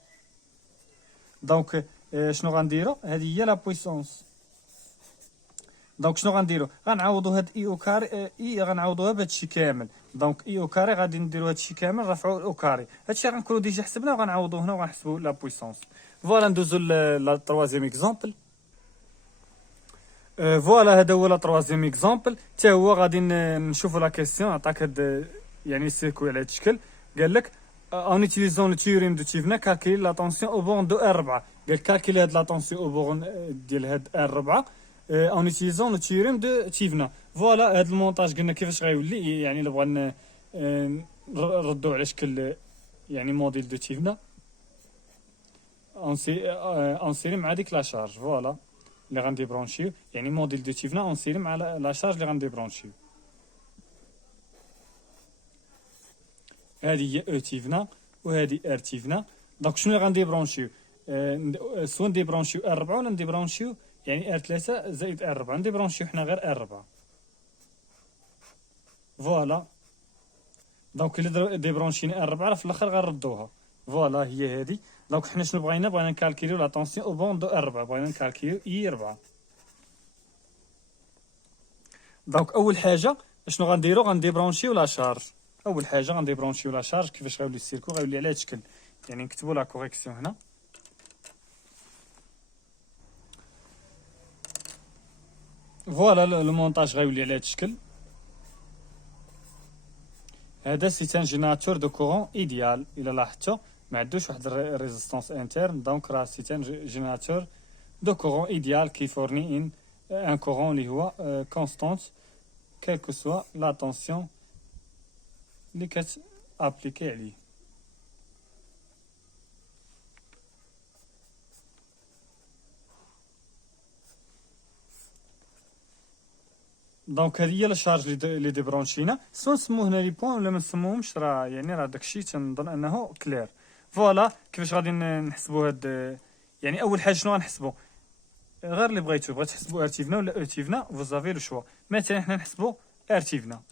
دونك شنو غنديرو؟ هذه هي لا بويسونس. دونك شنو غنديرو؟ غنعوضو هاد اي او كاري اي غنعوضوها بهاد الشيء كامل. دونك اي او كاري غادي نديرو هاد الشيء كامل رفعو او كاري. هادشي غنكونو ديجا حسبناه وغنعوضو هنا وغنحسبو لا بويسونس. فوالا ندوزو لا تروازيام اكزومبل. فوالا هذا هو لا تروازيام اكزومبل، حتى هو غادي نشوفو لا كيسيون. عطاك هاد يعني سيركوي على هاد الشكل، قال لك اون اوتيليزون لو تيوريم دو تيفنا كالكيلي لا طونسيون او بورن دو ار 4. قال كالكيلي هاد لا طونسيون او بورن ديال هاد ار 4 اون اوتيليزون لو تيوريم دو تيفنا. فوالا هاد المونتاج قلنا كيفاش غيولي، يعني الا بغينا نردو على شكل يعني موديل دو تيفنا اون سيري مع ديك لا شارج. فوالا اللي غندي برونشيو، يعني موديل دو تيفنا اون سيري مع لا شارج اللي غندي برونشيو. هذه هي او تيفنا وهذه ار تيفنا. دونك شنو اللي غندي برونشيو؟ سوا ندي برونشيو ار 4 ولا ندي برونشيو يعني ار 3 زائد ار 4. ندي برونشيو حنا غير ار 4. فوالا دونك الا ديبرونشينا ار 4 في الاخر غنردوها. فوالا هي هذه. دونك حنا شنو بغينا نكالكيليو لا طونسيون او بون دو ار 4، بغينا نكالكيليو اي 4. دونك اول حاجه شنو غنديرو؟ غنديبرونشيو لا شارج. اول حاجه غنديبرونشيو لا شارج. كيفاش غيولي السيركو؟ غيولي على هذا الشكل، يعني نكتبو لا كوريكسيون هنا. فوالا لو مونتاج غيولي على هذا الشكل. هذا سي ان جينيراتور دو كورون ايديال. الى لاحظتوا ما عندوش واحد ريزيستانس انترن، دونك راه سي ان جينيراتور دو كورون ايديال كي فورني ان كورون اللي هو كونستانت كيل كو سوا لا طونسيون اللي ابليكي عليه. دونك هذه هي لا شارج اللي ديبرونشينا. سواء نسموه هنا لي بوين ولا ما نسموهمش، راه يعني راه داكشي تنظن انه كلير. فوالا كيفاش غادي نحسبوا هاد، يعني اول حاجه شنو غنحسبوا؟ غير اللي بغيتو، بغيت تحسبوا ار تيفنا ولا او تيفنا فوزافي لو شوا. مثلا حنا نحسبوا ار تيفنا.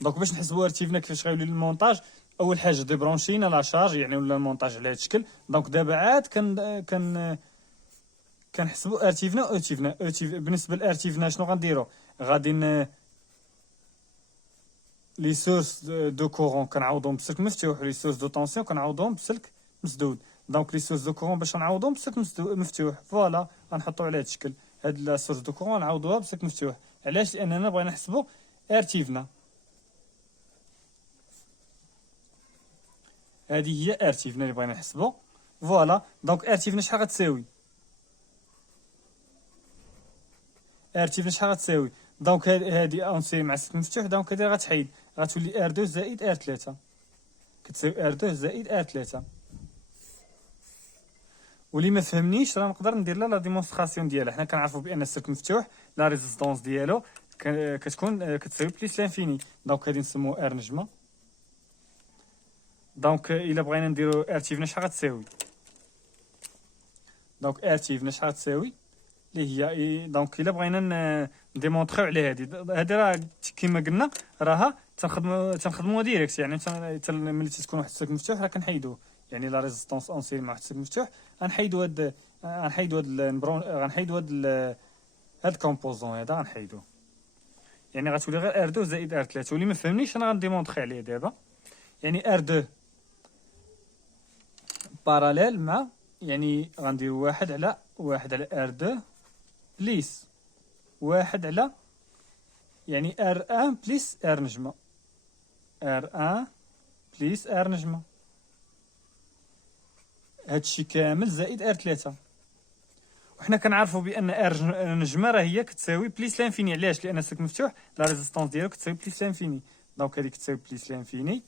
دونك باش نحسبوا ار تيفنا كيفاش غيولي المونتاج؟ اول حاجه ديبرونشينا لا شارج يعني ولا المونتاج على هذا الشكل. دونك دابا عاد كنحسبوا ار تيفنا او تيفنا. بالنسبه لار تيفنا شنو غنديروا؟ غادي لي سورس دو كورون كنعوضهم بسلك مفتوح، لي سورس دو طونسيون كنعوضهم بسلك مسدود. دونك لي سورس دو كورون باش نعوضهم بسلك مفتوح، فوالا غنحطوا على هذا الشكل. هاد لا سورس دو كورون نعوضوها بسلك مفتوح. علاش؟ لاننا بغينا نحسبوا ار تيفنا. هذه هي ار تيفنا اللي بغينا نحسبوا. فوالا دونك ار تيفنا شحال غتساوي؟ ار تيفنا شحال غتساوي؟ دونك هادي اونسي مع سلك مفتوح، دونك هادي غتحيد، غتولي ار 2 زائد ار 3، كتساوي ار 2 زائد ار 3. واللي ما فهمنيش راه نقدر ندير لا ديمونستراسيون ديالها. حنا كنعرفوا بان السلك مفتوح لا ريزيستونس ديالو كتكون كتساوي بليس لانفيني. دونك غادي نسموه ار نجمه. دونك الا بغينا نديرو ار تيفنا شحال غتساوي؟ دونك ار تيفنا شحال غتساوي اللي هي دونك الا بغينا نديمونطريو على هادي راه كيما قلنا راها تنخدموها ديريكت. يعني ملي تكون واحد السلك مفتوح راه كنحيدوه، يعني لا ريزيستونس اون سيري مع واحد السلك مفتوح غنحيدو هاد هاد الكومبوزون هذا غنحيدوه، يعني غتولي غير ار 2 زائد ار 3. واللي ما فهمنيش انا غنديمونطري عليه دابا. يعني ار 2 باراليل مع يعني غندير واحد على ار دو بليس واحد على يعني ار ان بليس ار نجمة، ار ان بليس ار نجمة، هادشي كامل زائد ار 3. وحنا كنعرفوا بان ار نجمة راه هي كتساوي بليس لانفيني. علاش؟ لان السلك مفتوح لا ريزيستونس ديالو كتساوي بليس لانفيني، دونك هادي كتساوي بليس لانفيني،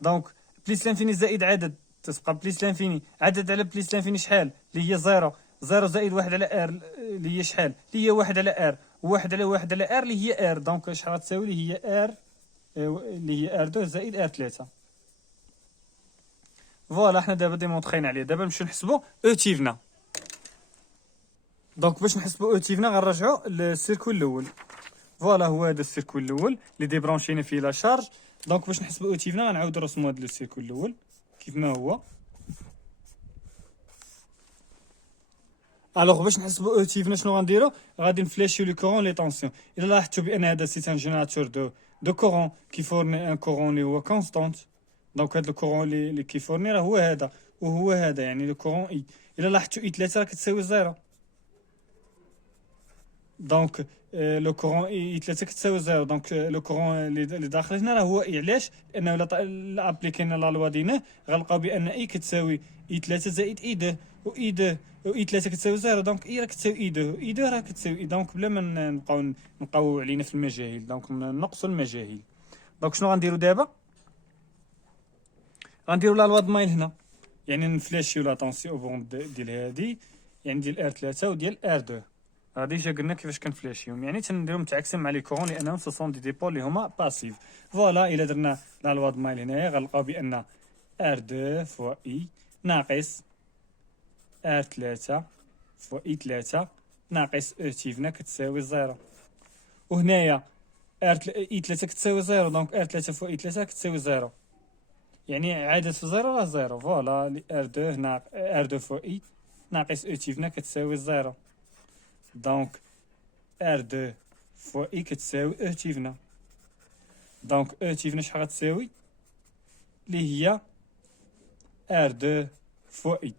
دونك بليس لانفيني زائد عدد تتبقى بليس لانفيني، عدد على بليس لانفيني شحال؟ اللي هي زيرو، زيرو زائد واحد على ار اللي هي شحال؟ اللي هي واحد على ار، واحد على ار اللي هي ار، دونك شحال غتساوي؟ اللي هي ار اللي هي ار 2 زائد ار 3. فوالا حنا دابا ديمونطخينا عليه. دابا نمشيو نحسبوا او تيفنا. دونك باش نحسبوا او تيفنا غنرجعوا للسيركوي الاول. فوالا هو هذا السيركوي الاول اللي ديبرونشينا فيه لا شارج. دونك باش نحسبوا او تيفنا غنعاودو نرسموا هذا السيركوي الاول كيف ما هو. الوغ باش نحسبوا او تيفنا شنو غنديروا؟ غادي نفلاشيو لي كورون لي طونسيون. الا لاحظتوا بان هذا سيت ان جينيراتور دو كورون كي فورني ان كورون اللي هو كونستانت. دونك هذا الكورون اللي كيفورني راه هو هذا وهو هذا، يعني لو كورون اي. الا لاحظتوا اي 3 راه كتساوي زيرو، دونك لو كورون اي 3 كتساوي زيرو، دونك لو كورون اللي داخل هنا راه هو اي. علاش؟ لانه لا ابليكينا لا لوا دينه غنلقاو بان اي كتساوي اي 3 زائد اي 2 و اي 2 و اي 3 كتساوي زيرو، دونك اي راه كتساوي اي 2 اي 2 راه كتساوي اي، دونك بلا ما نبقاو علينا في المجاهيل، دونك نقصوا المجاهيل. دونك شنو غنديروا دابا؟ غنديروا لا لوا د مايل هنا، يعني نفلاشيو لا طونسيون بون ديال هادي، يعني ديال ار 3 وديال ار 2. ديجا قلنا كيفاش كنفلاشيهم، يعني تنديرهم متعاكسين مع لي كورون لانهم سو سون دي ديبول اللي هما باسيف. فوالا الا درنا لا لوا د مايل هنايا غنلقاو بان ار 2 فوا اي ناقص ار 3 فوا اي 3 ناقص او تيفنا كتساوي زيرو. وهنايا ار اي 3 كتساوي زيرو، دونك ار 3 فوا اي 3 كتساوي زيرو، يعني عدد في زيرو راه زيرو. فوالا ار 2 ار 2 فوا اي ناقص او تيفنا كتساوي زيرو، دونك ار 2 فوا اي كتساوي او تيفنا، دونك او تيفنا شحال غتساوي؟ اللي هي ار 2 فوا اي.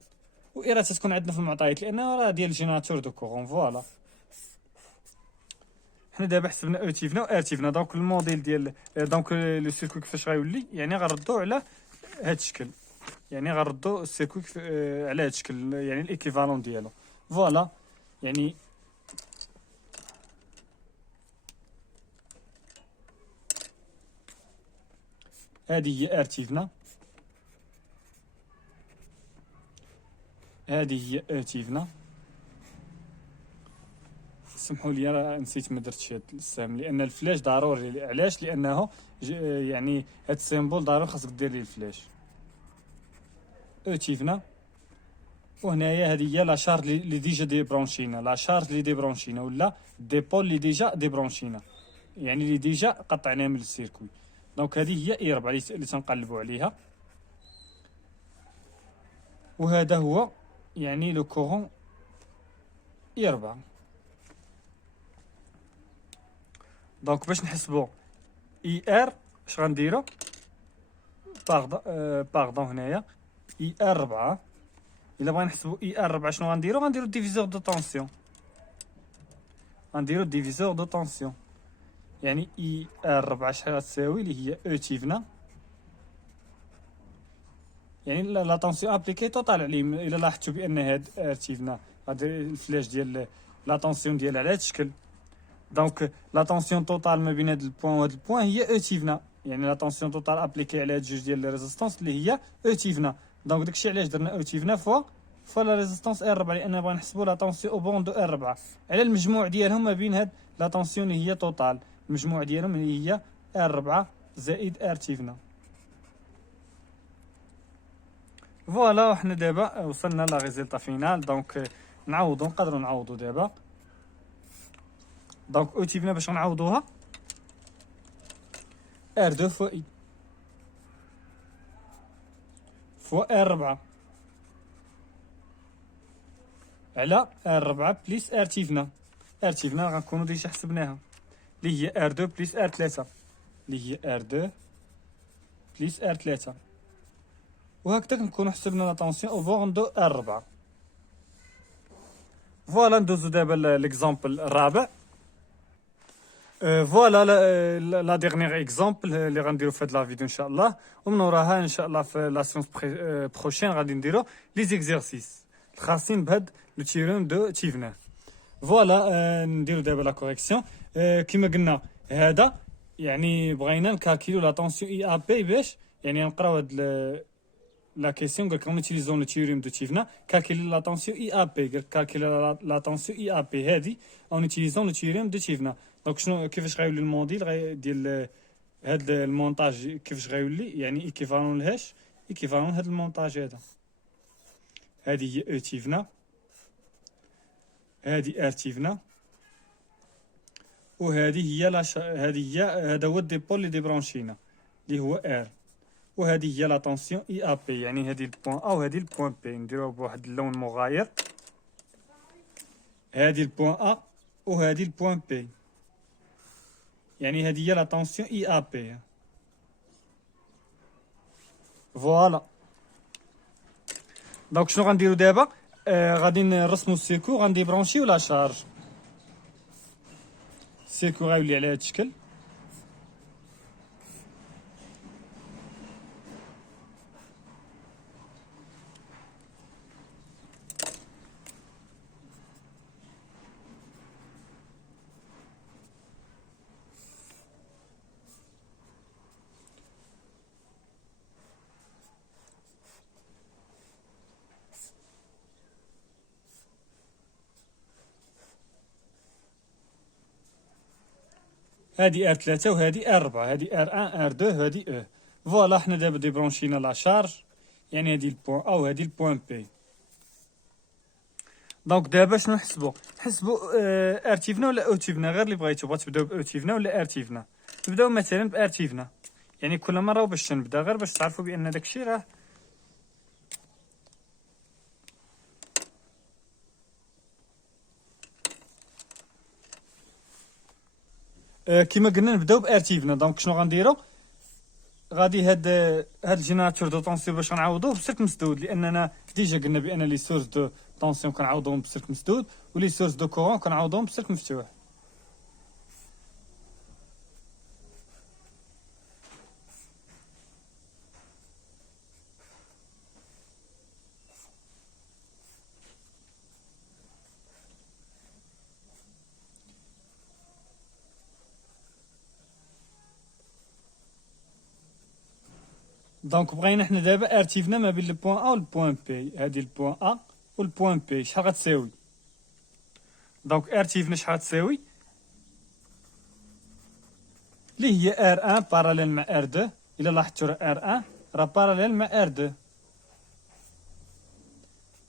و اي راه تتكون عندنا في المعطيات لانه راه ديال جينيراتور دو كورون. فوالا حنا دابا حسبنا او تيفنا و ار تيفنا، دونك الموديل ديال دونك لو سيركوي كيفاش غيولي؟ يعني غنردو على هاد الشكل، يعني غنردو السيركوي على هاد الشكل، يعني الايكيفالون ديالو. فوالا يعني هذه هي ار تيفنا، هذه هي او تيفنا. سمحوا لي راه نسيت ما درتش هاد السهم لان الفلاش ضروري. علاش؟ لانه يعني هاد السيمبول ضروري خاصك دير ليه الفلاش. او تيفنا وهنايا هذه هي لا شارج اللي ديجا ديبرونشينا، لا شارج اللي ديبرونشينا ولا ديبول اللي ديجا ديبرونشينا، يعني اللي ديجا قطعناه من السيركوي. دونك هذه هي اي 4 اللي تنقلبوا عليها، وهذا هو يعني لو كورون اي 4. دونك باش نحسبوا اي ار اش غنديروا؟ باردون هنايا اي ار 4. الا بغينا نحسبوا اي ار 4 شنو غنديروا؟ غنديروا ديفيزور دو طونسيون، غنديروا ديفيزور دو طونسيون، يعني اي ار 4 شحال غتساوي؟ اللي هي او تيفنا، يعني لا طونسيون ابليكي توتال عليه. الا لاحظتوا بان هاد ار تيفنا غادي الفلاش ديال لا طونسيون ديالها على هاد الشكل، دونك لا طونسيون توتال ما بين هاد البوان وهاد البوان هي او تيفنا، يعني لا طونسيون توتال ابليكي على هاد جوج ديال لي ريزيستونس اللي هي او تيفنا. دونك داكشي علاش درنا او تيفنا فوا لا ريزيستونس ار 4، لان بغينا نحسبوا لا طونسيون او بون دو ار 4 على المجموع ديالهم ما بين هاد لا طونسيون اللي هي توتال، المجموع ديالهم اللي هي ار 4 زائد ار تيفنا. فوالا حنا دابا وصلنا لا ريزلتا فينال. دونك نقدروا نعوضوا دابا. دونك او تيفنا باش نعوضوها ار 2 فوا اي فوا ار 4 على ار 4 بليس ار تيفنا. ار تيفنا غنكونوا ديجا حسبناها اللي هي ار 2 بليس ار 3، اللي هي ار 2 بليس ار 3، وهكذا نكونوا حسبنا لا طونسيون او بون دو ار 4. فوالا ندوزو دابا ليكزامبل الرابع. فوالا لا ديرنيير اكزامبل اللي غنديرو في هاد لا فيديو ان شاء الله، ومن وراها ان شاء الله في لا سيونس بروشين غادي نديرو لي زيكزارسيس الخاصين بهاد لو تيوريم دو تشيفنر. فوالا نديرو دابا لا كوريكسيون. كيما قلنا هذا يعني بغينا نكالكيلو لا طونسيون اي ا بي باش يعني نقراو هاد لا كيسيون. قالك اون اوتيليزون لو تيوريم دو تشيفنا كالكيلي لا طونسيون اي ا بي. قالك كالكيلي لا طونسيون اي ا بي هادي اون اوتيليزون لو تيوريم دو تشيفنا. دونك شنو كيفاش غيولي الموديل ديال هاد المونتاج كيفاش غيولي يعني ايكيفالون لهاش ايكيفالون هاد المونتاج هذا. هادي هي او تشيفنا، هادي ار تشيفنا، وهذه هي هذه هي هذا هو الديبول اللي ديبرونشينا اللي هو ار. وهذه هي لا طونسيون اي ا بي يعني هذه البوان ا وهذه البوان بي. نديروها بواحد اللون مغاير. هذه البوان ا وهذه البوان بي يعني هذه هي لا طونسيون اي ا بي. فوالا دونك شنو غنديرو دابا؟ غادي نرسمو السيكو، غندي برونشيو لا شارج. السيكو غيولي على هذا الشكل. هادي ار 3 وهادي ار 4، هادي ار 1 ار 2 هادي او. فوالا حنا دابا ديبرونشينا لا شارج يعني هادي البوان ا وهادي البوان بي. دونك دابا شنو نحسبو ار تيفنا ولا او تيفنا؟ غير اللي بغيتو. بغات تبداو باو تيفنا ولا ار تيفنا؟ نبداو مثلا بار تيفنا. يعني كل مره باش تنبدا غير باش تعرفوا بان داكشي راه كيما قلنا نبداو بار تيفنا. دونك شنو غنديرو؟ غادي هاد الجينيراتور دو طونسيون باش غنعوضوه بسلك مسدود، لاننا ديجا قلنا بان لي سورس دو طونسيون كنعوضوهم بسلك مسدود ولي سورس دو كورون كنعوضوهم بسلك مفتوح. دونك بغينا حنا دابا ارتيفنا ما بين البوان ا والبوان بي. هادي البوان ا والبوان بي شحال غتساوي؟ دونك ارتيفنا شحال غتساوي؟ اللي هي ار 1 باراليل مع ار 2. الا لاحظتوا راه ار 1 راه باراليل مع ار 2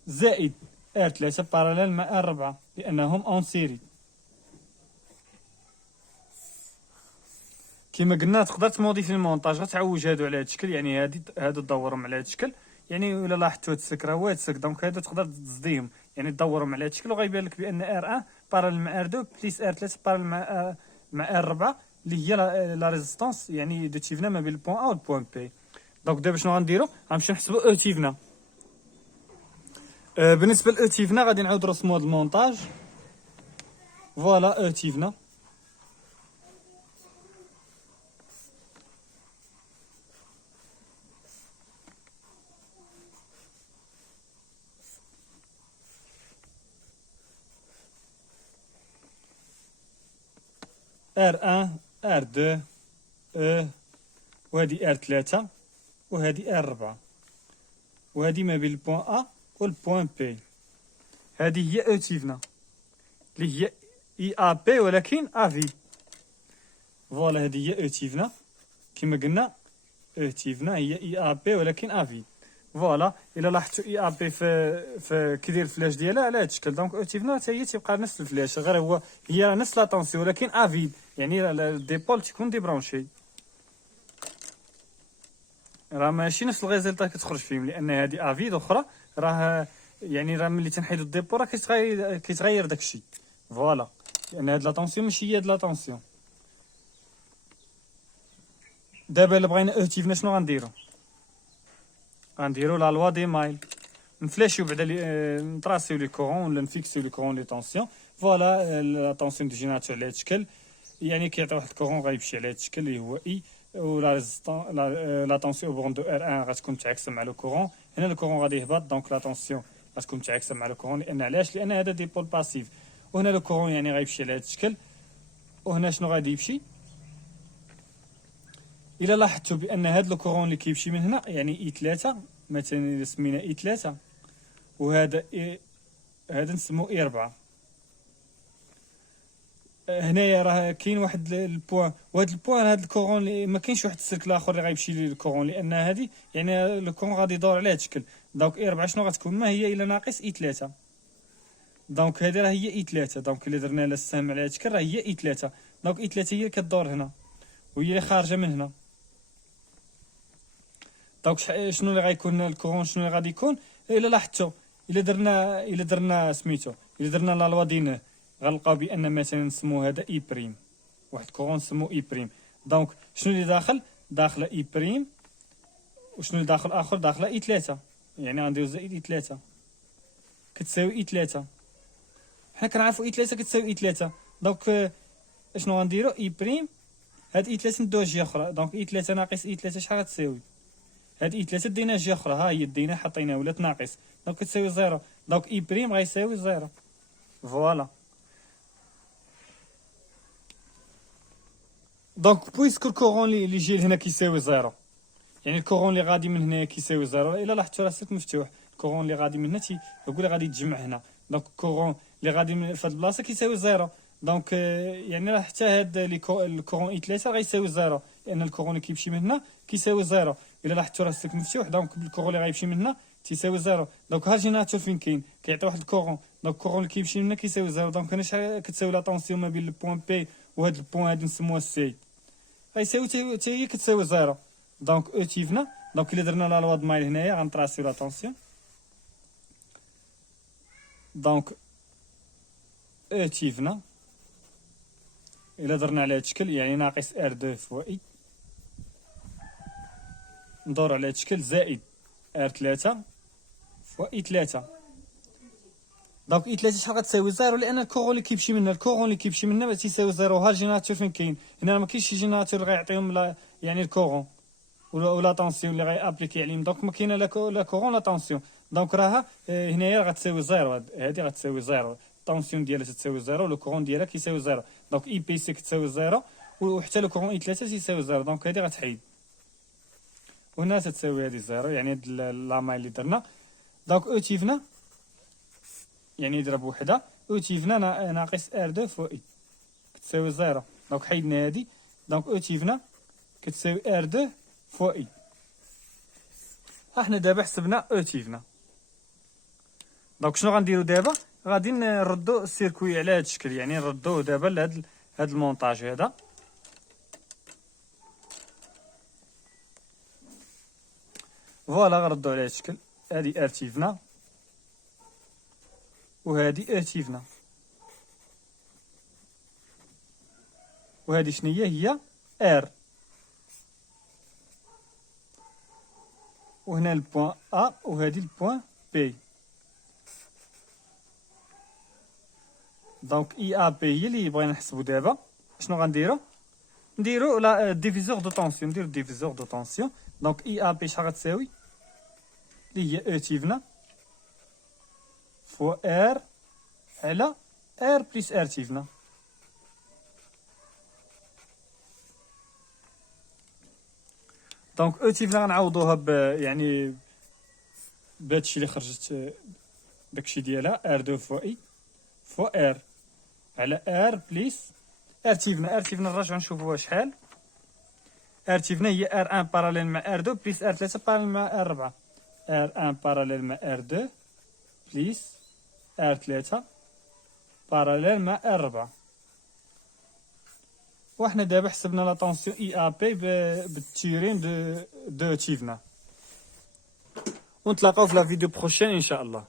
زائد ار 3 باراليل مع ار 4 لانهم اون سيري. كما قلنا تقدر تموديفي المونتاج، غتعوج هادو على هاد الشكل يعني هادو تدورهم على هاد الشكل. يعني الا لاحظتوا هاد السك راه هو هاد السك. دونك هادو تقدر تزديهم يعني تدورهم على هاد الشكل وغيبان لك بان ار 1 باراليل مع ار 2 بليس ار 3 باراليل مع ار 4 اللي هي لا ريزيستونس يعني دو تيفنا ما بين البوان ا والبوان بي. دونك دابا شنو غنديرو؟ غنمشيو نحسبو او تيفنا. بالنسبه لاو تيفنا غادي نعاود نرسمو هاد المونتاج. فوالا او تيفنا ار 1 ار 2 او، وهادي ار 3 وهادي ار 4 وهادي ما بين البوان ا والبوان بي. هادي هي او تيفنا اللي هي اي ا بي ولكن ا في. فوالا هادي هي او تيفنا كما قلنا او تيفنا هي اي ا بي ولكن ا في. فوالا الا لاحظتوا اي ا بي في كيدير الفلاش ديالها على هاد الشكل. دونك او تيفنا حتى هي تيبقى نفس الفلاش غير هي نفس لا طونسيون ولكن ا في يعني الديبول تيكون ديبرونشي. راه ماشي نفس الريزلتا كتخرج فيهم لان هادي افيد اخرى راه يعني راه ملي تنحيدو الديبو راه كيتغير داكشي. فوالا لان هاد لا طونسيون ماشي هي هاد لا طونسيون. دابا الا بغينا اوتيفنا شنو غنديرو؟ غنديرو لا لوا دي مايل. نفلاشيو بعدا نطراسيو لي كورون ولا نفيكسيو لي كورون لي طونسيون. فوالا لا طونسيون دو جينيراتور على هاد الشكل، يعني كيعطي واحد الكورون غيمشي على هاد الشكل اللي هو اي، ولا ريزيستون لا طونسيون او بون دو ار 1 غتكون متعاكسه مع لو كورون. هنا لو كورون غادي يهبط، دونك لا طونسيون غتكون متعاكسه مع لو كورون. لان علاش؟ لان هذا ديبول باسيف. وهنا لو كورون يعني غيمشي على هاد الشكل. وهنا شنو غادي يمشي؟ الا لاحظتوا بان هذا لو كورون اللي كيمشي من هنا يعني اي 3 مثلا، الا سمينا اي 3 وهذا هذا نسموه اي 4. هنايا راه كاين واحد البوان، وهذا البوان هذا الكورون اللي ما كاينش واحد السيركل اخر اللي غيمشي للكورون، لان هذه يعني لو كورون غادي يدور على هذا الشكل. دونك اي 4 شنو غتكون؟ ما هي الا ناقص اي 3. دونك هذه راه هي اي 3. دونك الا درنا لها السهم على هذا الشكل راه هي اي 3. دونك اي 3 هي اللي كدور هنا وهي اللي خارجه من هنا. دونك شنو اللي غيكون الكورون؟ شنو اللي غادي يكون؟ الا لاحظتوا الا درنا سميتو، الا درنا لا لوا دينه غنلقاو بان مثلا نسمو هذا اي بريم، واحد كورون نسمو اي بريم. دونك شنو اللي داخل؟ داخله اي بريم. وشنو اللي داخل اخر؟ داخله اي 3. يعني غنديرو زائد اي 3 كتساوي اي 3. حنا كنعرفو اي 3 كتساوي اي 3. دونك شنو غنديرو؟ اي بريم هاد اي 3 ندوها جهه اخرى. دونك اي 3 ناقص اي 3 شحال غتساوي؟ هاد اي 3 دينا جهه اخرى، ها هي دينا حطيناها ولات ناقص، دونك كتساوي 0. دونك اي بريم غيساوي 0. فوالا. دونك بويسكو الكورون اللي جاي لهنا كيساوي 0، يعني الكورون اللي غادي من هنا كيساوي 0. الا لاحظتوا راه السلك مفتوح، الكورون اللي غادي من هنا تيقول غادي يتجمع هنا. دونك الكورون اللي غادي من في هاد البلاصه كيساوي 0. دونك يعني راه حتى هاد الكورون اي 3 غيساوي 0، لان الكورون اللي كيمشي من هنا كيساوي 0. الا لاحظتوا راه السلك مفتوح، دونك الكورون اللي غيمشي من هنا تيساوي 0. دونك ها الجينيراتور فين كاين؟ كيعطي واحد الكورون. دونك الكورون اللي كيمشي من هنا كيساوي 0. دونك هنا شحال كتساوي لا طونسيون ما بين البوان بي وهاد البوان هادي نسموها سي؟ غيساوي حتى هي كتساوي 0. دونك او تيفنا. دونك الا درنا لا لوا د مايل هنايا غنطراسيو لا طونسيون. دونك او تيفنا الا درنا على هاد الشكل يعني ناقص ار 2 فوا اي، ندور على هاد الشكل زائد ار 3 فوا اي 3. دونك اي 3 شحال غتساوي؟ 0، لان الكورون اللي كيمشي منها ما تيساوي 0. ها الجينيراتور فين كاين؟ هنا ما كاينش شي جينيراتور غيعطيهم يعني الكورون ولا طونسيون اللي غيابليكي عليهم. دونك ما كاينه لا كورون لا طونسيون. دونك راها هنايا غتساوي 0. هادي غتساوي 0، الطونسيون ديالها تساوي 0 ولو كورون ديالها كيساوي 0. دونك اي بي سي كتساوي 0 وحتى لو كورون اي 3 تيساوي 0. دونك هادي غتحيد وهنا تتساوي هادي 0، يعني هاد لا ماي اللي درنا. دونك او تيفنا يعني يضرب وحده، او تيفنا ناقص ار 2 فوا اي كتساوي 0. دونك حيدنا هادي. دونك او تيفنا كتساوي ار 2 فوا اي. احنا دابا حسبنا او تيفنا. دونك شنو غنديرو دابا؟ غادي نردو السيركوي على هاد الشكل، يعني نردوه دابا لهاد المونطاج هذا. فوالا غنردو على هاد الشكل. هادي ار تيفنا وهادي ار تيفنا، وهادي شنو هي ار. وهنا البوان ا وهادي البوان بي. دونك اي ا بي هي اللي بغينا نحسبو دابا. شنو غنديرو؟ نديرو لا ديفيزور دو طونسيون. نديرو ديفيزور دو طونسيون. دونك اي ا بي شحال غتساوي؟ اللي هي او تيفنا فوا ار على ار بليس ار تيفنا. دونك او تيفنا غنعوضوها يعني بهادشي اللي خرجت داكشي ديالها ار 2 فوا اي فوا ار على ار بليس ار تيفنا. ار تيفنا نرجعو نشوفوها شحال. ار تيفنا هي ار 1 باراليل مع ار 2 بليس ار 3 باراليل مع ار 4. ار 1 باراليل مع ار 2 بليس ار 3 باراليل مع ار 4. وحنا دابا حسبنا لا طونسيون اي ا بي بالتيوريم دو تيفنا. ونتلاقاو في لا فيديو بروشين ان شاء الله.